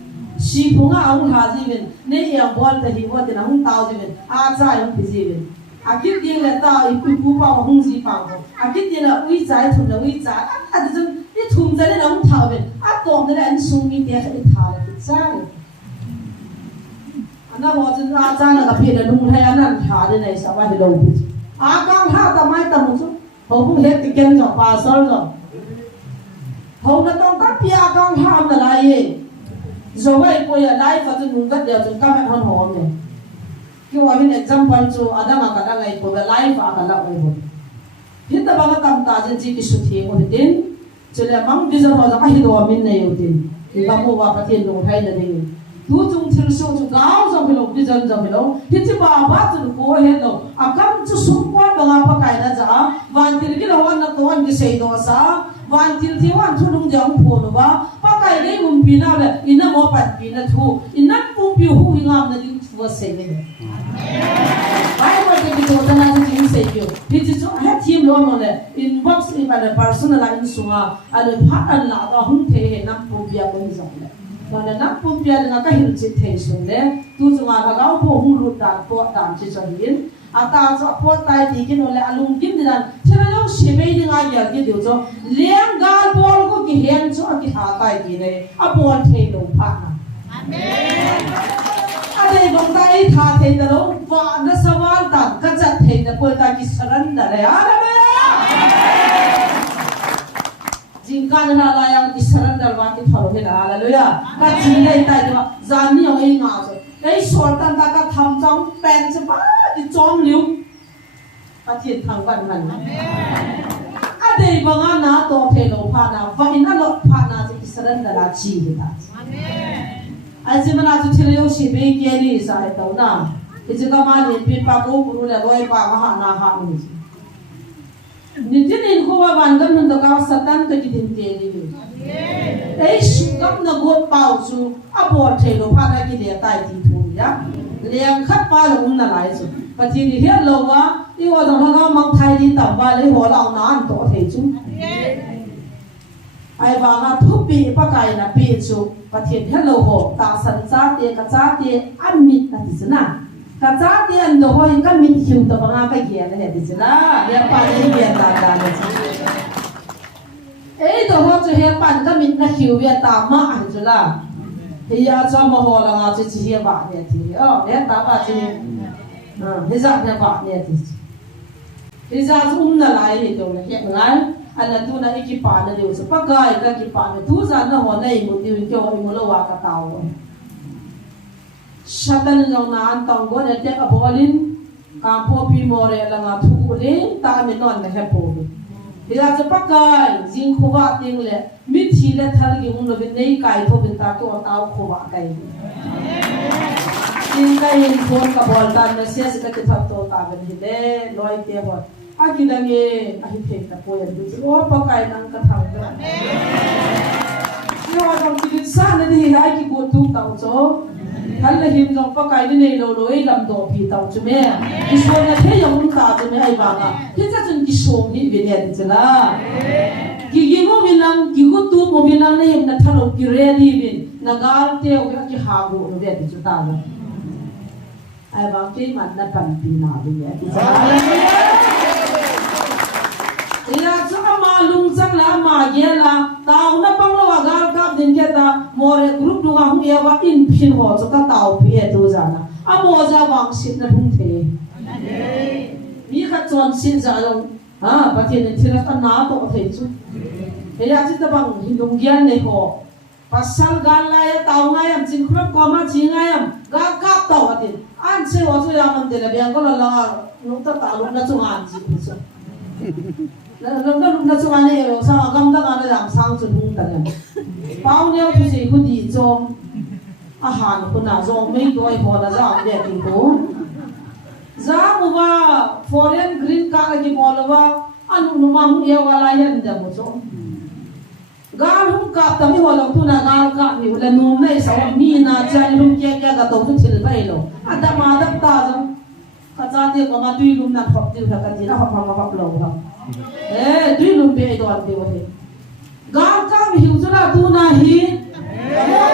si phunga ang ha ji ben ne ya bol ta hi wa te na hung tao ji ben a cha yong pi ji ben akit ding la ta i pu pu pa hung ji pa ko akit ding la ui zai thun la ui za a de jun ni thum za le na hung tha ben a tom de la an sung mi te kha tha la ti cha le ana ho jun a cha na ka phe la lung thai anan tha de nei sa wa de lo pi a kang ha ta mai ta mu chu ho bu he ti ken jo pa sol jo ho na tong ta pia kang ha na la ye zo wai ko ya lai fa jun nung ga de jun ka me hon hom ne ki wa hin example chu adama ka da ngai ko ga life a ka la oi ho hin ta ba ka tam ta jin ji ki su thi mo tin chule mang vision ho ja ka hi do min nei u tin ki ga mo wa pa tin no thai na ding tu chung thil so chu gao zo bi lo vision zo bi lo hin chi ba ba chu ko he lo a kam chu sum kwa ba nga pa kai da ja wan til ki lo wan na to wan ki sei do sa wan til thi wan chu lung jang pho no ba pa kai dei mum pi na le ina mo pat pi na thu ina pum pi hu ngam na ding thu se ne ai ko ke bi to na ji tin se yo hi chi so ha team lo mo le inbox ni ba le personal in sunga ale pha an la da hung the he nam pum pi a ko ni so le ba na nam pum pi a na ka hil chi the so le tu sunga ka ga pho hung lu ta to tam chi so hin ata cho po tai ti kin ole alung kim dinan thera lo shebei ni nga ya ki dio cho liang gal bol ko ki hen cho ki ha tai ki ne a pon the lo pha na amen ade bang tai tha the da lo wa na sawal ta ka chat the na po ta ki saran da le amen jingka na la yang ki saran da wa ki thalo he na hallelujah ka chi nei tai wa zan ni oi nga so ei sor tan ta ka tham chong pen che ba di chom liu pa thiên thang ban man amen ade banga na to the lo pha na va ina lo pha na ji saran da la chi he ta amen ai mana chu thile yo shi be ke ni sa ai to na ji ka ma ni pin pa ko guru le loi pa ma ha na ha ni tin in ko wa ban gam nun da ka satan ka ki din te ni amen ei shu gam na go pau chu a bo the lo pha na ki le tai ti thu ya liang khat pa lo na lai chu pa thi ni he lo wa i wa dong ha mang thai di tam ba le ho lao na an to the chu ai ba nga thu pi pa kai na pi chu pa thi hello ho ta san cha te ka cha te an mit ta ti na ka cha te an do ho in ka mit hiu ta ba nga ka ye na he ti na ya pa le ye ta da na chi ei do ho chu he pan ka mit na hiu ya ta ma an chu la he ya cha ma ho la nga chi chi he ba ne ti o le ta ba chi he za ne ba ne ti he za zu na lai he do le he ngai ala tu na ikipa na diu so pagai ka kipa na tu za na ho nei mu diu kyo mu lo wa ka tao shatan lo na an tong go ne te ka bolin ka po pi more la nga thu le ta me non na he po dia za pagai jing khuwa ting le mi thi le thal gi mu no be nei kai tho bin ta kyo tao khuwa kai in kai in phone ka bol ta message ka ti thap to ta ben hi le loi te ho aki dange ahi thek ta po yan du o pa kai nang ka thang ka yo jong ti sa na di hai ki go tu tau cho hal le him jong pa kai ni nei lo lo ei lam do pi tau chu me ki so na the yong ta chu me ai ba nga ki cha chun ki so ni ve ne ti chla ki gi mo mi nang ki go tu mo mi nang nei na thalo ki re di bin na gal te o ki ha go no ve ti chu ta la ai ba ki man na pan pi na bi ne ti cha ila cha ma lung chang la ma ge la taw na pang lo wa gal kap din ke ta more group nu hung e wa in phin ho cha ka taw phi e tu za na a mo za wang sit na hung the mi kha chon sin za lo ha pa thi ne thira ta na to the chu ila chi ta bang hindung gian ne ho pasal gal la ya taw nga yam chin khrop ko ma chi nga yam ga kap taw atin an che wa chu ya man de la biang ko la la nu ta ta lu na chu an ji chu lần na chung anh em sao gam ta anh làm sang chun hung ta này bao nhiêu thứ gì cũng đi cho hàn cũng nào cho mấy đôi họ là ra để tìm cố ra mua foreign green card cái bỏ là anh mua mà hung yêu vào lại hiện giờ một số gal hum ka tami ho lo tuna gal ka ni la nom nei sa mi na chan hum kya kya ga to tu thil bai lo ada ma da ta jong ka cha te ko ma tui lum na phok ti ka ti na phok ma phok lo ha tui lum be do an te wa he gal ka mi hu chu la tu na hi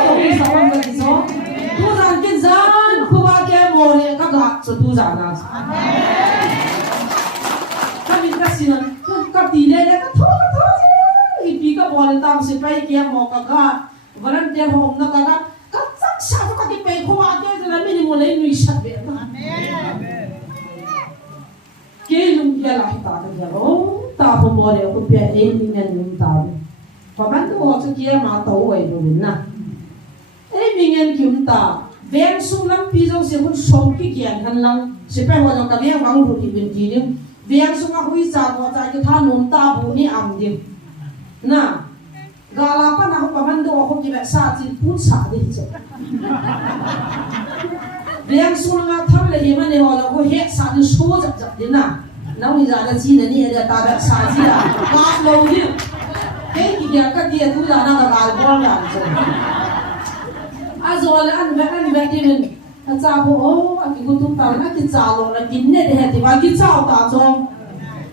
to mi sa wan ka ti so tu zan kin zan khu ba ke mo re ka ga chu tu za na ka mi ka sin ka ti le ka tho ipi ka bol tam si pai kia mo ka ga volunteer home na ka ga ka sak sa ka ti pe ko ate la mi ni mo le ni sa be amen ke lum ya la ta ka ya ro ta po mo le ko pe e ni na ni ta pa man to ho kia ma to we do na e mi ngen kim ta ven sung lam pi zo se hun som ki kian han lang se pe ho jong ka ve wang ru ki bin ji ni ven sung a hui sa mo ta ki tha nom ta bu ni am di na gala pa na ko man do ko ki ba sa ti pu sa de che riang su nga tham le hi ma ne ho la ko he sa ni so ja ja de na na wi za da ji ne ni da ta ba sa ji la ka lo ni ke ki ya ka di tu da na ga ga bo la che a zo le an ba ki men ta cha bo o a ki ku tu ta na ki cha lo la kin ne de he ti ba ki cha ta jong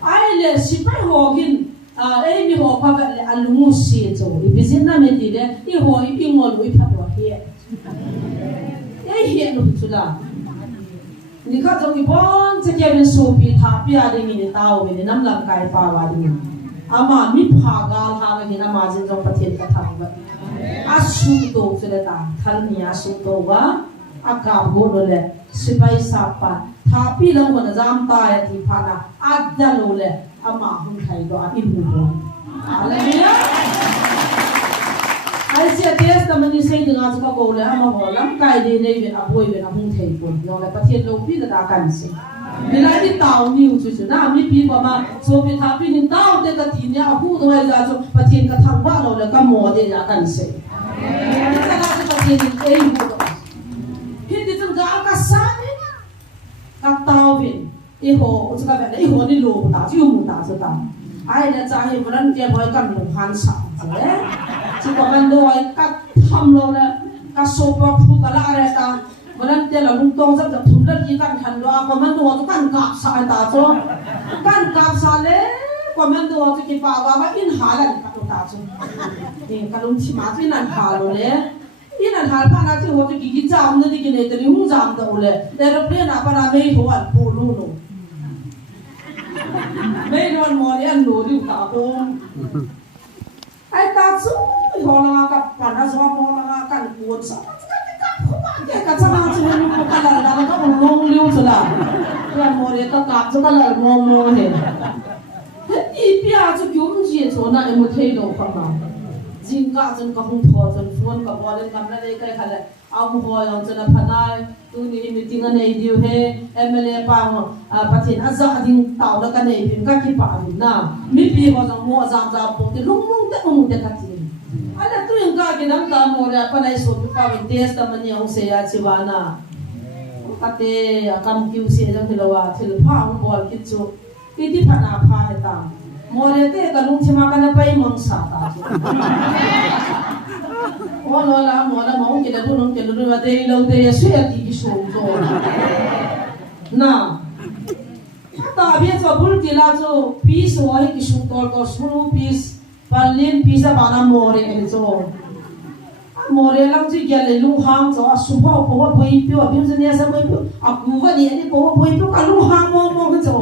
ai le si pa ho gin ai mi ho pa le alumu si to i bizin na me ti de i ho i pi mo lu i pha do he ai he no tu la ni ka jong i bon che ke ben so pi tha pi a de mi ni ta o ni nam lam kai pa wa de ama mi pha ga ha ga ni na ma jin jong pa thien ka tha ba a su to che le ta thal ni a su to wa a ka go lo le si pai sa pa tha pi lo wa na jam ta ya ti pha na a da lo le ama hun thai do a in bu hallelujah ai sia tes ta mani sei dinga chu ka ko le ama ho lam kai de nei ve a boi ve na hun thai ko no le pathian lo pi da kan se bila ti tau ni u chu chu na mi pi ko ma so pi tha pi ni tau te ka ti nya hu do ai za chu pathian ka thang ba lo le ka mo de ya kan se amen ta la chu pathian ni ei hu do hi ti chung ga ka sa ni ka tau vin i ho chu ka ve i ho ni lo ta chu mu ta chu ta ai na cha hi ran ke hoi kan lu han sa che chu ko man do ai ka tham lo le ka so pa phu ka la re ta ran te la lung tong sa thum da ki kan than lo ko man do tu kan ka sa ta cho kan ka sa le ko man do tu ki pa wa in halan ka ta cho ni ka lung chi ma chi nan ha lo le in an hal pa na chi ho tu ki jam na di ki ne te hu jam da o le aeroplane na pa na me ho an pu lu no mấy đứa mò đi ăn đồ đi tạo đông, ai ta chú họ là các bạn đã do họ là các cuốn sao, cái sao mà chú mình có cái là các bạn nông liu rồi là, cái mò đi các cặp cho cái là mò hết, ít bia chú kiếm gì cho nó em một thấy đâu không mà, riêng cả chân các không thọ chân phun các bạn lên cầm lên cái khai lại ông hồi ông chân là phản ai tôi đi meeting anh ấy điều he MLA pang pathin azza ding tàu là cái này phim các cái bảo na mi pi họ rằng mua giảm giảm bộ thì lung lung te cái gì anh là tôi những cái năm ta mua ra pan ai số cái cái test ta mình yang se ya chiwana cái thế cầm kiu se ra thì là thì phá ông bol kít chu cái tí phá na phá hết ta mua ra thế cái lung chima cái nó bay mong sa ta ô lo la mo la mo ke da bu nong ke lu ma de lo de su ya ti ki so zo na ta bia so bul ti la zo piece wa ki su to su piece palin piece ba na mo re ke zo mo re lang ji ge le lu hang zo a su pa po wa poi pi wa bi zo ne sa poi pi a ku wa ni ani po wa poi pi ka lu hang mo ke zo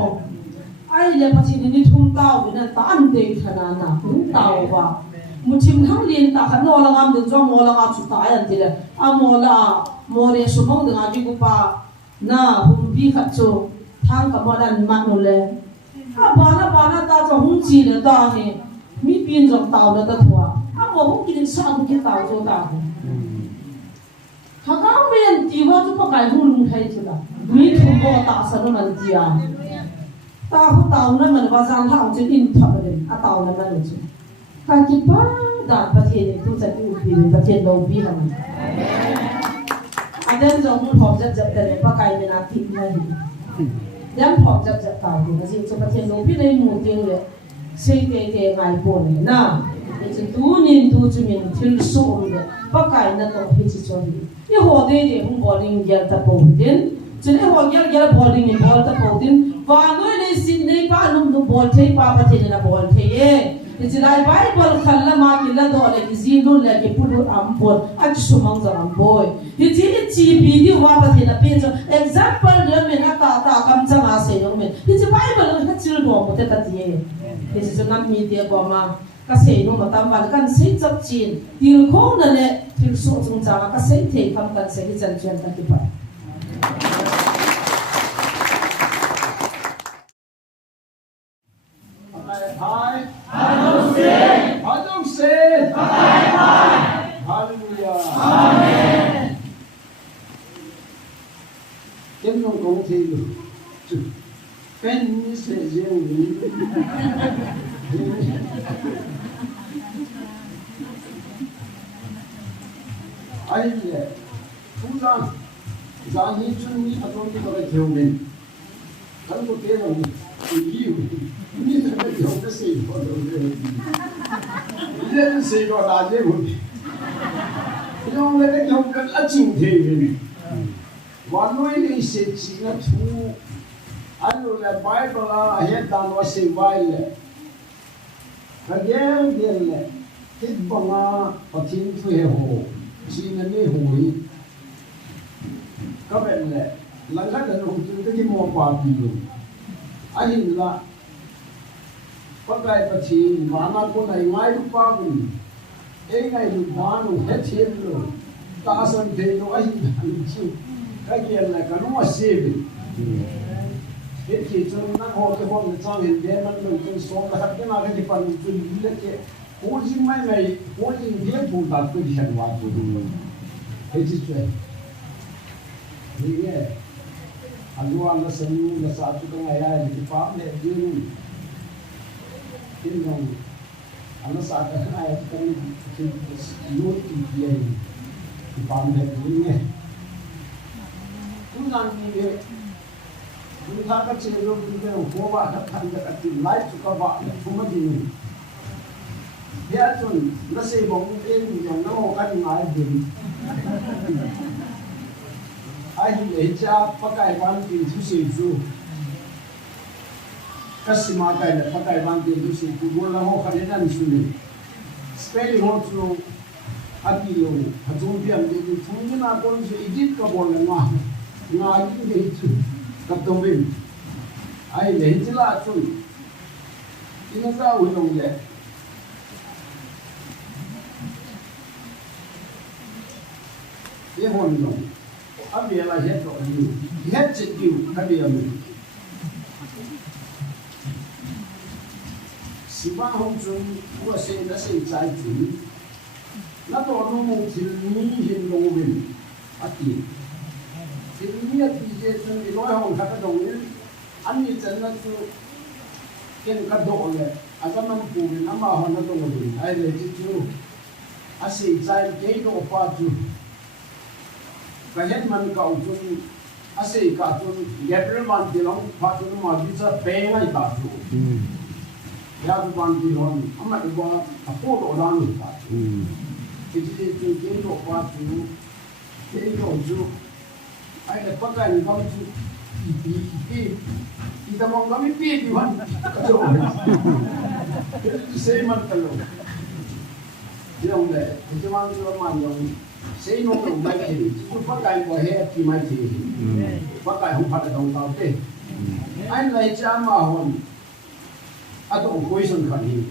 ai le pa chi ni thum tao bi na ta an de thana na thum tao wa muchim thang lin ta khan no la ngam de zo mo la nga chu ta yan ti le a mo la mo re su mong de nga ji gu pa na hum bi khat chu thang ka mo dan ma no le a ba na ta cho hum chi le ta he mi pin zo tao le ta thwa a mo hum ki sa ku ki tao zo ta ha ga men ti wa chu pa kai hu lung thai chu da mi thu mo ta sa no man ti a ta hu tao na man wa zan thang chu in tha le a tao na man chu cái gì ba đã phát hiện tu sẽ tu bị phát hiện đâu bị hả anh em giống một hộp giật để bắt cái mình ăn thịt này em hộp giật vào thì nó gì cho phát hiện đâu bị này một tiếng rồi xây cái ngày buồn này na It's two nin two to mean till so the Pakai not of his own. You hold it in boarding get the Podin. Today, what get boarding in Bolta Podin. Vano is Sydney Panum to Bolte Papa in a Bolte. It's like Bible Kalama Kilado like Zino like a Pulu Ampon, Achumang the boy. It's in TP, Wapa in a picture. Example, Menaka comes and I say, it's a Bible that's still wrong with that year. This is not media Goma. Kasi no matambal kan say chap chin til khong na le til so chung cha ka say the kam kan se hi chan chan ta ki pa I don't say hallelujah amen kem nong kong thi lu pen ni se jeng ni ai le tu zang zang ni chun ni aton ni ko le theu men kan ko te no ni ni se me theu ke se ko lo le le se ko la je bu yo le ke theu kan a ching the yin wa noi le se chi na thu anu le bible a he dan wa se vai le Kagel gel hit banga pathin thu he ho chin ne hui ka ben le langa da no tu ki mo pa pi lu a hin la pakai pathin mana ko nai mai lu pa bu e ngai lu ba nu he chen lu ta san de no a hin chi ka gel la ka no se bi It is not all the one the tongue and them and the song that have been already found to let it. Holding my way, holding the food that we had what to do. It is true. Yeah. And you understand the Saturday I had the farm that you know. And the Saturday I have come to note in play. The farm that you know. Chúng ta có chế độ như thế của bạn đã thành được tìm lại cho các bạn không có gì nữa. Thế cho nó sẽ bóng lên rằng nó một cái ngài bình. Ai để cha pakai ban tin tu se tu. Kasi makai na pakai ban tin tu se tu gol la ho khane na nisune. Spelling ho tu atilo hatung piam de tu thung na kon se edit ka bol na nga ni tu. Kaptongin ai lấy chỉ là chui nhưng ra uống nồng vậy cái hồn nồng anh bây là hết rồi nhiều hết chuyện nhiều anh bây giờ mình sĩ quan hồng trung của sinh đã sinh trái chủ nó tổ nó một thì ní hiện lộ mình ắt đi thì nghĩa thì cái chân thì nói hồng khác cái đồng ấy anh như chân nó chú cái cái độ này anh có năm phù thì năm bao hồng nó đồng rồi ai lấy chứ chú anh sĩ trái cái độ qua chú cái hết mình cầu chú anh sĩ cả chú ghép lên bàn thì nó phát chú mà bị sao bé ngay cả chú ya tu bàn thì nó anh mà cái qua à phố độ đang được cái độ qua chú cái độ chú ai là bắt cái con kita mau kami pi di mana saya mantel dia orang itu mana tu orang yang saya nak orang baik ni tu pakai boleh pi mai ti pakai hong pada dong tau te ai lai jama hon atau question kan ni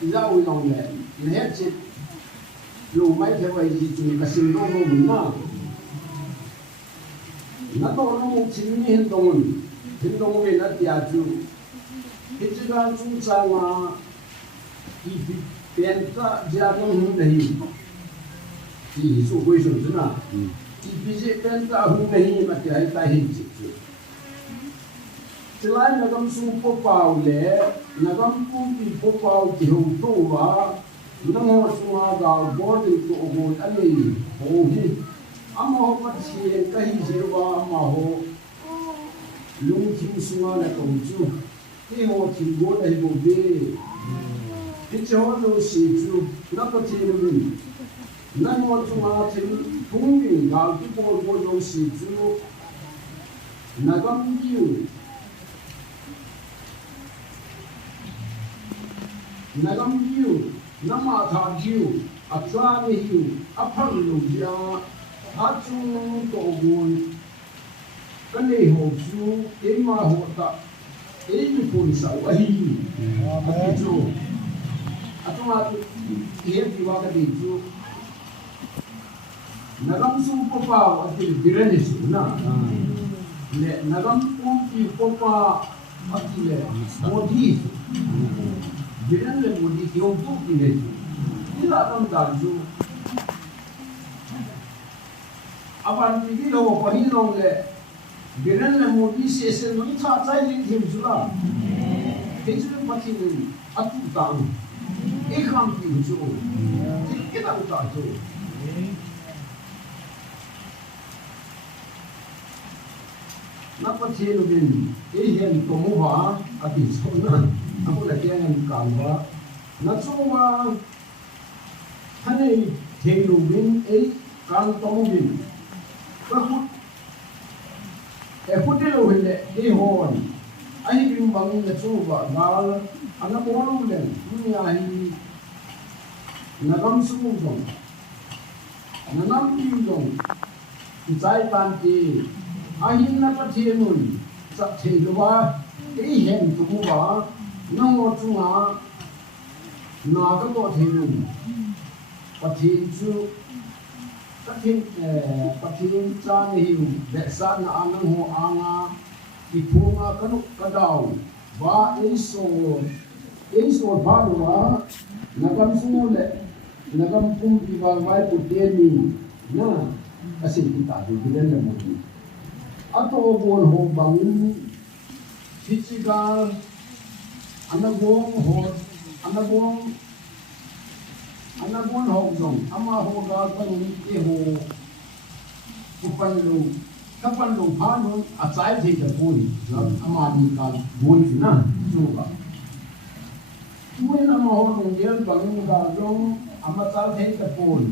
dia orang ni hết chết lu mai theo vậy thì chúng ta xin lỗi mình mà nó to nó một chính hiện động về nó tiệt chú cái chuyện là chúng ta mà cái biến ta gia đình này thì số quay số thế nào cái biến biến ta không này mà cái ta hiện chứ selain nó cầm súng pháo bao lệ nó cầm cung bị pháo bao thì hùng trâu và nó ngồi xuống gạo bò thì tụ hồn anh ấy hồ hi ama ho pathian kahi zirwa ama ho lung thing sunga na tong chu ki ho thing go dai bo be cái chỗ nó xì chú nó có thể mình nó một trong hai thì cũng bị gạo cái bộ nó xì chú nó có nhiều nó có nhiều nó mà thà nhiều à cha này nhiều à phăng lục gia à chung tổ buồn cái này hồ chú cái mà hồ ta cái như phun sầu ấy cái chú à chúng ta hiện thì vào cái gì chú nagam sum popa ati birane suna le nagam pi popa ati le modi birane modi ki on tu ki le ila tam danju apan ti lo ko hi lo le birane modi se se no tha chai ling him jula ke chu pati ni atu tang e kham ki ju ke ta ta ju nó có thể là mình cái hiện tổng hóa ở tỷ số này nó cũng là cái hiện cảm hóa nó số mà hắn này thì là mình ấy càng tổng mình có phút phút đấy là mình để cái hồn anh mình bằng cái số và anh nó có luôn lên như anh nó làm số rồi nó làm gì rồi trái tan thì ahin na pathianun sa thilwa ei hen tuwa no chunga na ka to thilun pathin chu pathin cha ni hu de sa na anang ho anga ki phunga kanu kadau ba eiso bhawa nagam su le nagam pum pi ba vai pu te ni na asin ki ta du den le mo ato bon ho bangin physical anagong ho dong ama ho ga pan ke ho kapan lu phanu a chai thi da pui ama ni ka boi na chu ba tuin ama ho dong yen bangin ga dong ama chal thi da pui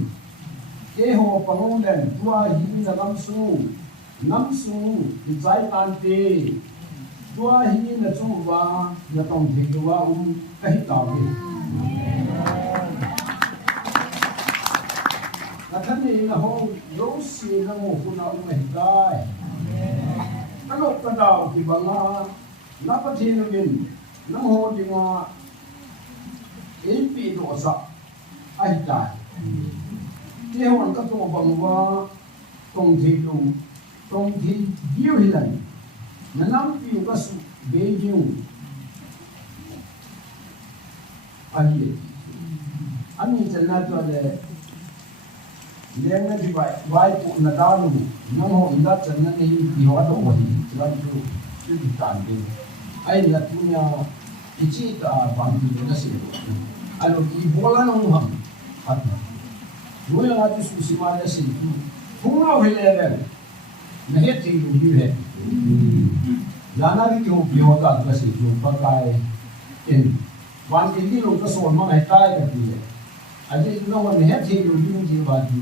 ke ho pangong den tua hi na lam su nam su di zai tan te tua hi na chu wa ya tong thi wa kai ta ni na than ni na ho ro si na mo ku na mai dai ka lo ka dau ki banga na pa thi na min na ho di nga e pi do sa ai dai te ho ka to bang wa tong thi lu tong thi diu hi lai na nam pi ka su be diu ai ani chana to le leng na di vai pu na da lu na ho inda chana ni di ho do ho hi chuan chu di tan de ai na tu nya ichi ta ban di na se alo ki bola no ha hat no ya di su si ma na se tu fu na ho le le na he ti lu hi he lana ri ki ho bi ho ta ka se ju pa kai en wan ki ni lo ka so ma hai tai ka ti le aje no wa ne thi lu ni ji ba ji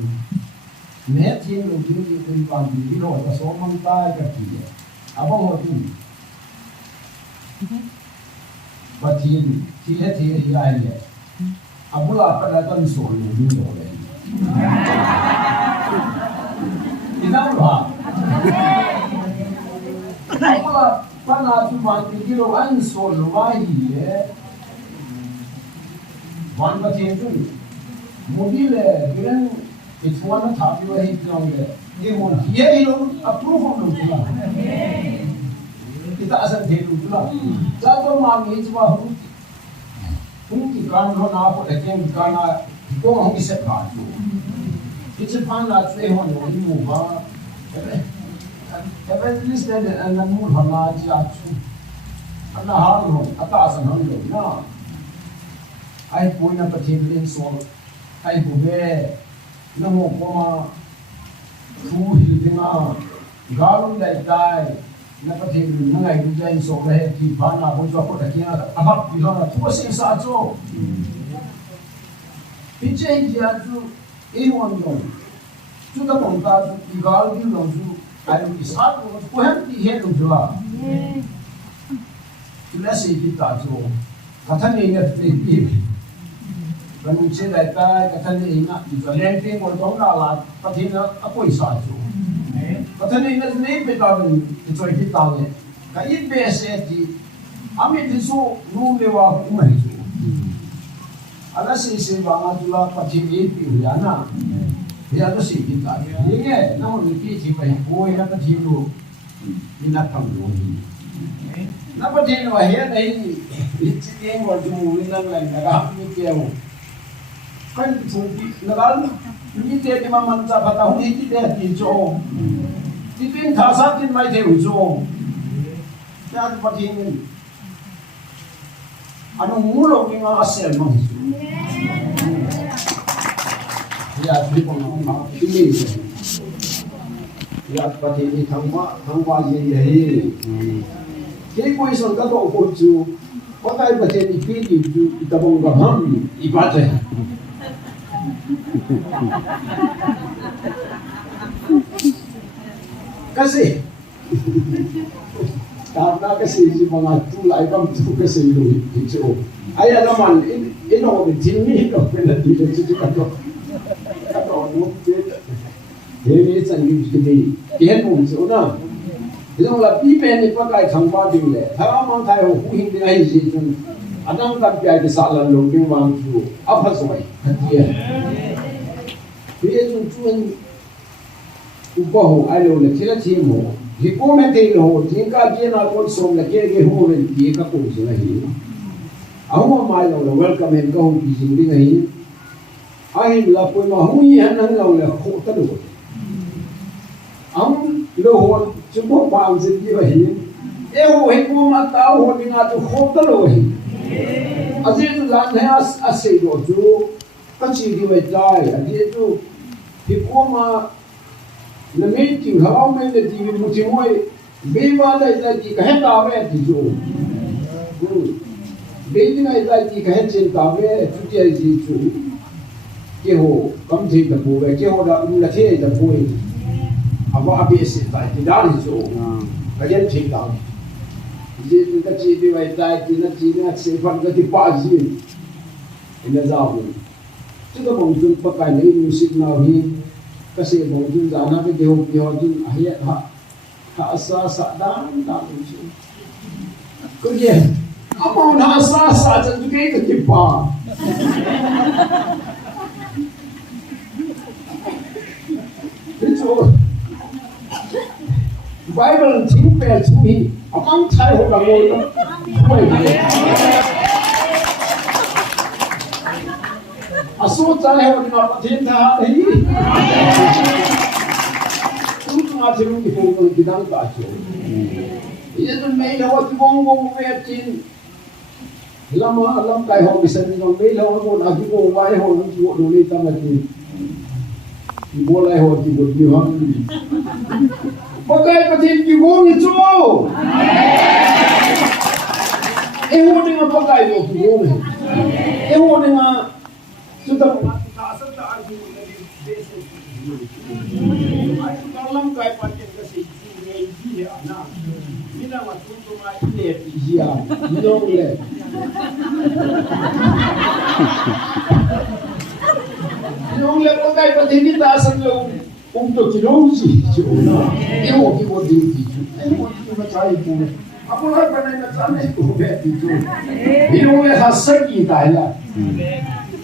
ne thi lu ni ji ti ba ji lo ka so ma tai ka ti le aba ho tu ba thi he ai le abula pa la tan so lu ni lo le ina lo ha abula pa na tu ma ki lo an so lo wa hi le wan ba thi tu mobile giren itwana thapi wa hi long le ye mon ye lo approve on lo kita asal de lu la cha to ma ni chwa hu ki kan ro na ko de ken kana ko hong se ka tu ki che pan la tre ho no ni mu ba ebe list de an na mu ha na ji a chu ana ha no ata san han lo na ai poi na pathin lin so ai bu be na mo ko ma thu hi dinga galum dai dai na pathin na ngai du jain so le ki pa na bo jo ko ta kia a hap bi lo na thu se sa cho phía trên kia chú ý hoàn đồng chú ta bằng ta chú ý gạo đi đồng chú ai cũng ý sát của hết đi hết đồng chú à chú lấy gì đi ta chú cả thân này nhật đi đi và mình sẽ đại ta cả thân này nhá thì cho nên cái một đống là phát hiện nó quay sát chú cả thân này nó nên bị ta mình cho cái ta này cái ít bé sẽ thì ami thì số nu lewa cũng hay chú ala si vanga tula pachimi pi yana ya to si kita ye na mo ni ti pai ko ya ta thi lu ina kam lu ni na pa thi no he dai ni chi ke mo ju mu ni lang lang ga mi ke mo kan tu ti na gal ni te ti ma man ta pa ta hu ni ti de ti jo ti tin tha sa tin mai te u jo ya pa thi ni ano mulo ni nga asel mo ya people know ini ya pati ni thangwa ye ke koi son ka to ko chu ko kai pati ni pi ni chu ta bong ga ham I pate kasi karena kasi si mga tulay kam tu kasi lu chu aya naman ino bitini ko pena di chu ka to ये संगीत के लिए ये कौन से ना इधर वाला पीपे ने पकाए खंबा दिले हरा मन था वो हिंदी नहीं सीजन अदम का प्यार के साल लोग के मांग जो अब हंस गए ये ये जो चुन ऊपर हो आए लोग लेकिन चीम हो हिको में तेल हो जिनका ये ना कौन सोम लगे के हो रहे ये का कौन से नहीं अब हमारे लोग वेलकम है कहूँ कि जिंदगी नहीं ai là ਕੋਈ ਮਾਹੂਈ ਹਨ ਨਾ ਲੈ ਖੋ ਤਲੋ am lo ho chumo paam se ki wahi e ho he ko ma ta ho ni nga to kho talo wahi aje tu lan hai ase do ju ka chi di wai dai aje tu hi ko ma na me ti ha me de ti mu ti moi be ba dai dai ki ka ta ve ti ju be ni ngai dai ki ka chen ta ve tu ti ai ji ju ke ho kam thi ta pu ve ke ho da la the ta pu aba abi se ta ti da ni jo ka yen thi ta ji tu ka chi bi vai ta ki na chi na se fan ka ti pa ji ina za bu chu ka bong jun pa kai nei music na hi ka se bong jun za na ke de ho ki ho jun a hi ha ha sa sa dan da ni chu ko ye aba na sa jan tu ke ti pa Bible chính về chú ý, ông thay hộ bằng ngôi đó, quay về. Số thay hộ thì nó thiên tha đấy. Chúng ta chỉ muốn cái phong cách cái đăng cả chỗ. Bây giờ mấy lâu thì vong về chín, làm cái họ bị sinh còn mấy lâu nó còn cái vong vay họ nó chịu đủ lên tâm là gì. Bố lại họ thì được nhiều hơn. Pakai patin ki wong itu. Ewo dengan pakai yo ki wong. Ewo dengan sudah tak serta arti dari desa. Aku dalam kai patin ke sini ni anak. Bila waktu tu mai ni dia, minum le. Minum le pakai patin ni tak selalu untuk kiloji cuma eu que vou dizer eu vou dizer uma coisa pura aku nak pernah nak sana itu begitu ini oleh hasil kita lah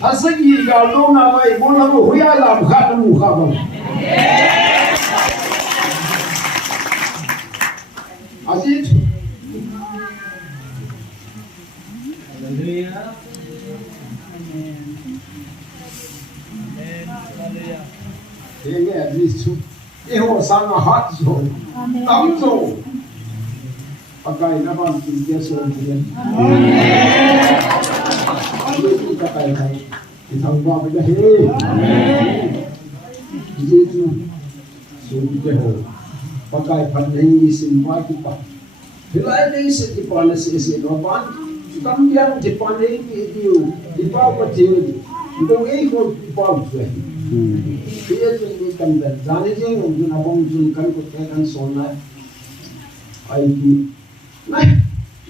hasil kita kalau nak baik boleh huya lah bukan muka bang asyik Hallelujah Ini hadis tu, ini sangat hot so, tam so, pakai nama kita semua. Amin. Kita pakai, kita buat benda hei. Jadi tu, so kita ho, pakai pandai simpan kita. Bila ini setiap hari sesi depan, kita yang depan ini video, depan macam Kung ko ipag siya. Kaya siya hindi kanda. Zane siya yung ginabong kan ko tekan sona. Ay di.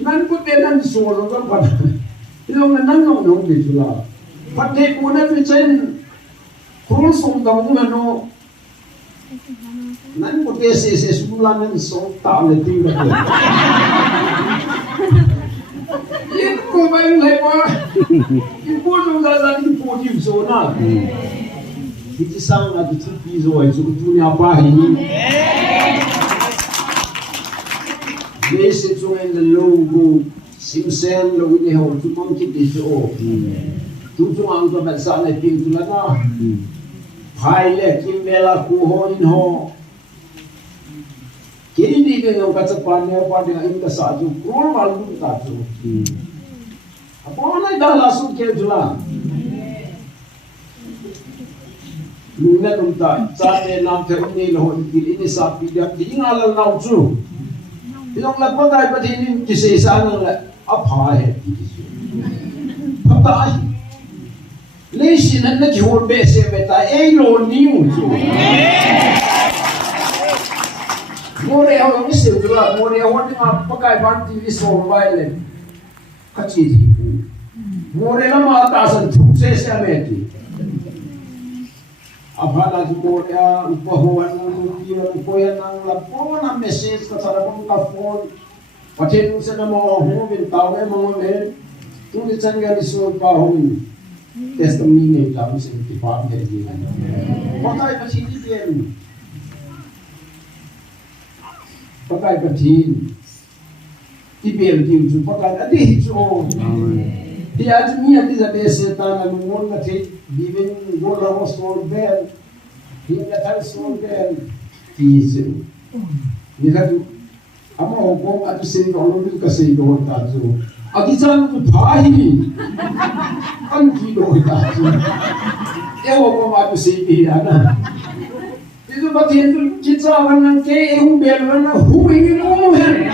Nan ko tekan solo ka pa. Yung nanong nung bisula. Pati ko na pichen. Kung song daw mo ano. Nan ko tesi semula nan song tao na tinggal. Ko ba yung lewa? Yung po yung dasaling po yung zona. Iti sang at iti piso ay sukutu niya pahin. Basic yung ang logo, simsen lo ini ho, tumang kiti so. Tutong ang kabansa na pintulan na. Paile, kimbela kuhonin ho. Kini di ka yung katsapan niya pa din ang kasado. Kung malung tato. Apa na dalasong kaya dula? Luna nung tayo. Sa atin lang kayo nilohon. Ini sa pidak. Di ngalal na uso. Ilong lagpag ay pati yung kisisa ng apay. Patay. Lesin na naghihol bese beta. Elo niyo uso. More ako ng isil dula. More ako ng mga pagkaibanti iso violent. Kaciti. More na mga tasan sukses ameti. Abala di more upahuan ng upahuan ng lapo na message kasarapang ka-phone. Pati nung sa mga humin, tao na mga men, tulit sa nga liso pa humin. Testimony tayo sa itipang kaya. Patay pa si Diyan. Patay pa din. Ibel din ju patay na din ju. Di aja minha bisa deseta na lumon na ti bibin gola was for bel. Hinga tal for bel. Tiso. Ni kadu ama hukum atu sin dolong bil kasi do tajo. Agisan tu bhai. An ki do tajo. Ewo ko atu sin ana. Itu batin tu kita wanang ke ehum bel wana hu ini lumu hen.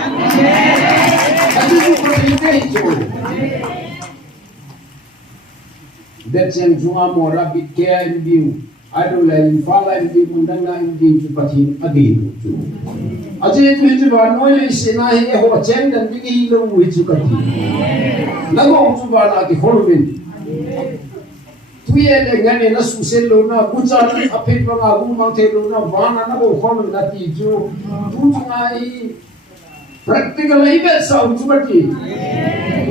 Atu tu batin ke itu. That's yang cuma mora bitkaya imbiu. Ado la infala imbiu mundanga imbiu cupatin agih tu. Aje itu ba noy sena he ho chen dan bigi hilo wi cukati. Lago tu ba la ki holbin. Tuye le ngane na suselo na bucha apit ba agu ma thelo na bana na bo khon na ti ju. Tu ngai practical ibe sa cukati.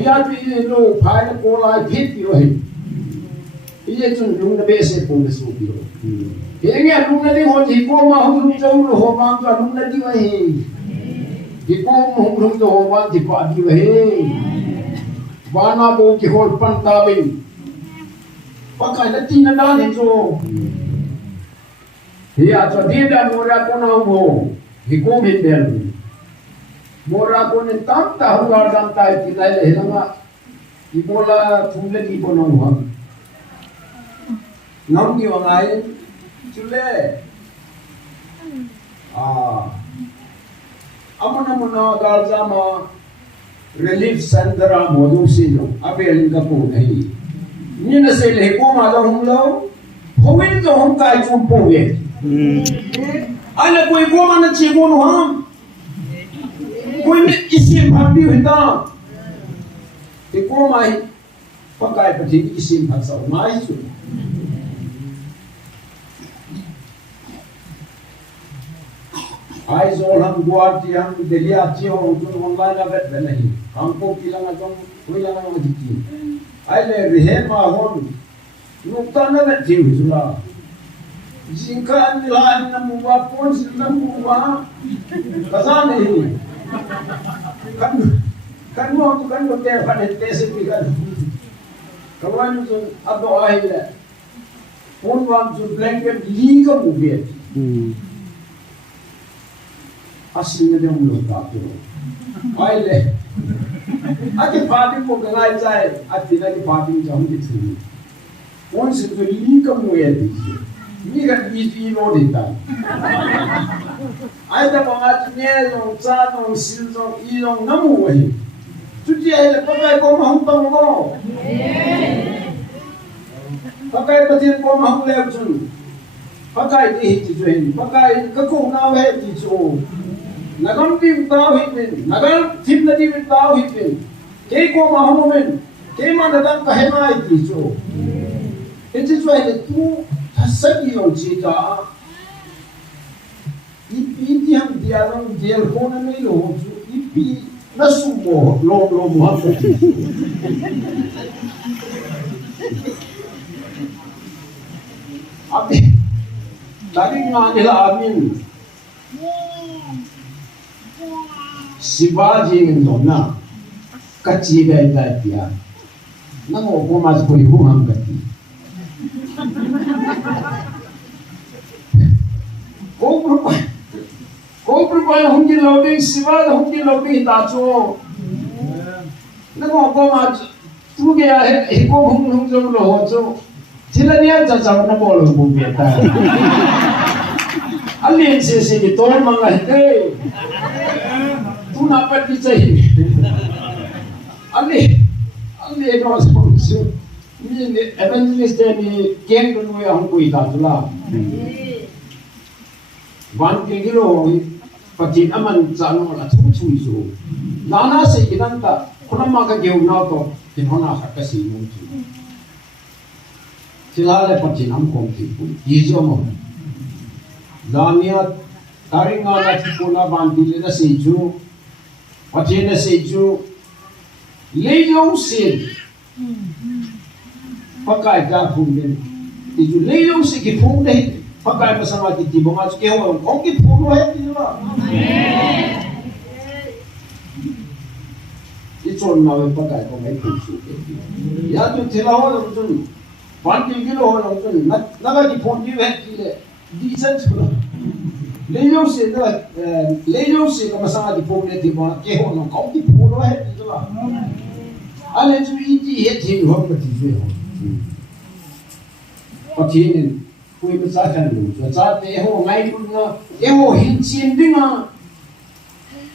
Ya ti lo phai ko lai phit yo he. Iya tu lung na bese pun besuki. Yang lung na di ho di ko ma ho lung jauh ho ma tu lung na di wahi. Di ko mo lung tu ho ma di pa di wahi. Bana bo ki hol pan tabing. Pakai na tina dan itu. Iya tu dia dah mora ko na ho. Di ko min bel. Mora ko ni tam ta hu gar dam ta tinai le lama. Ibola thumle di ko na ho. Nong nhiều ngày chú lê amana garza ma relief center modu sino apel ka po nahi ni na se le ko ma da hum lo hoin to hum kai chu po ye ala koi ko ma na chi ko no ham koi ne isim bhakti hita te ko mai pakai pati isim bhak sa mai chu आई जो हम गुवाहाटी हम दिल्ली आती हो उनको online await नहीं हमको किलाना कम कोई लाना मत की आई ले रहे माहौल नुकसान न बैठी हुआ जिनका मिलान न मुवा कौन सी न मुवा कसा नहीं kan mo tu kan ko te fa ne te se ti kan kawan tu ab do ai le pon wang tu blanket li ka mu be aslinya dia belum tahu. Aile, ati party ko ganai jai, ati nadi party jam dithi. Kौन से तो ली का मुझे दीजिए, मी का बीजी नो देता. आई तो बात ने लोग चार लोग सिल लोग ये लोग नमू वही. तुझे ये पता है कौन हम तो वो. pakai patin ko ma hung le chun pakai ti ti chuin pakai ka ko na we ti chu nagam tim tao hit min nagam tim na ti min tao hit min ke ko ma hung min ke ma na dan ka he mai ti chu it is why the two hasagi on chita ipi ham dialong dial ko na me lo chu ipi na sumo lo mo ha abi tadi nganila amin Shivaji ngona kachi bai dai pia namo ko mas ko hu ham gati ko prupai hum ji lobi Shiva hum ji lobi ta cho namo ko mas tu ge he ko hum jo lo ho cho Tilania jajang na bolo bu beta. Alien se di tol manga hite. Tu na pat di chai. Ali no sponsor. Ni evangelist ni ken ko no ya hum ta tula. 1 kilo patin aman chano la chu chu su. Nana se kinanta kunama ka geu na to tinhona ka si mu chu. Silale patin am kong tipu ijo mo dania taringa na tipuna bandile na seju patin na seju leyo sin pakai ka punden iju leyo se ki punde pakai pasama ki tibo ma ke ho kong ki puno he ti ba amen ichon na we pakai ko mai ku su ya tu tilawa tu 1 kilo ho long tun naga di phone di vet di le decent leyo se ka masanga di phone le di ma ke ho long kong di phone ho he di ba ale chu i ti he ti ho ka ti ju ho patin pui pa sa kan lu cha te ho ngai kun na e ho hin chin dinga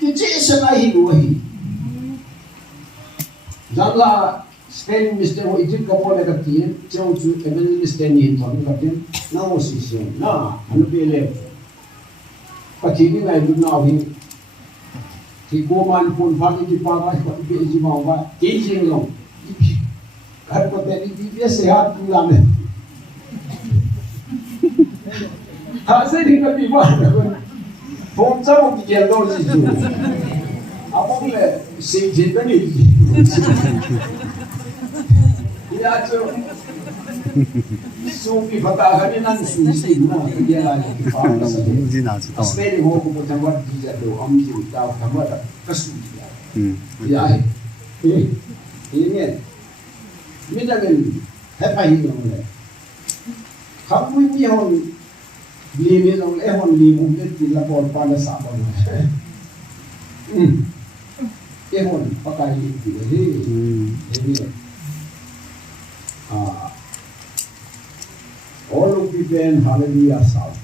ti che sa na hi lo hi jalla Spain Mr. Ho Egypt ka pole ka tin chau chu evangelist ni thon ka tin na mo si se na anu pe le ka thi ni nai du na hin thi ko man pun pha ni pa ba ka pe ji ma ba ke ji lo kar ko te ni di se hat tu la me ha se ni ka bi ba pom cha mo ki ke lo ji ju apong le se ji ta ni ya cho so pi phata ga ni nan su si na ke la ki fa sa ji na chi to Spain ho ko ta wa ji ja do am ji ta ta ma da ka su ya ini mi da gen he pa hi no le kham mi ni hon li mi no le hon li mu ke ti la por pa la sa ba e hon pa ka hi ti he ni all of the men hallelujah shout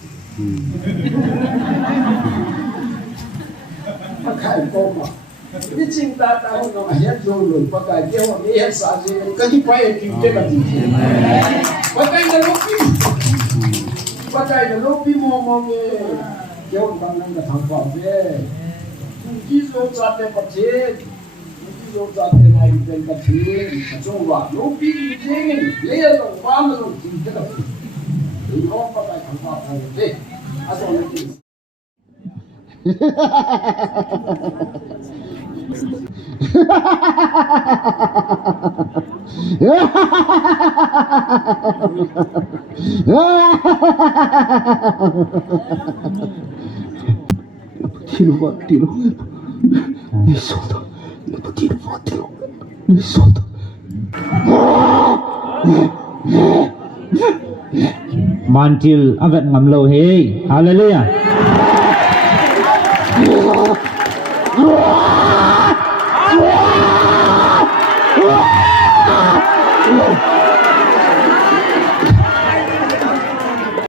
pakai koma ni cinta tahu no ayat jolo pakai dia wa ni ayat saje ka di pai ti te ka ti pakai na lopi mo me dia on kam nang ka thang pa be ki zo cha te pa che ki zo cha te nai ben ka thi ka chong wa lopi ni jeng le lo wa lo ti te ka ti no pakai thang pa ka te aso ni ti tiro ni solta tiro ni solta mantil avet ngam lo he hallelujah Oh!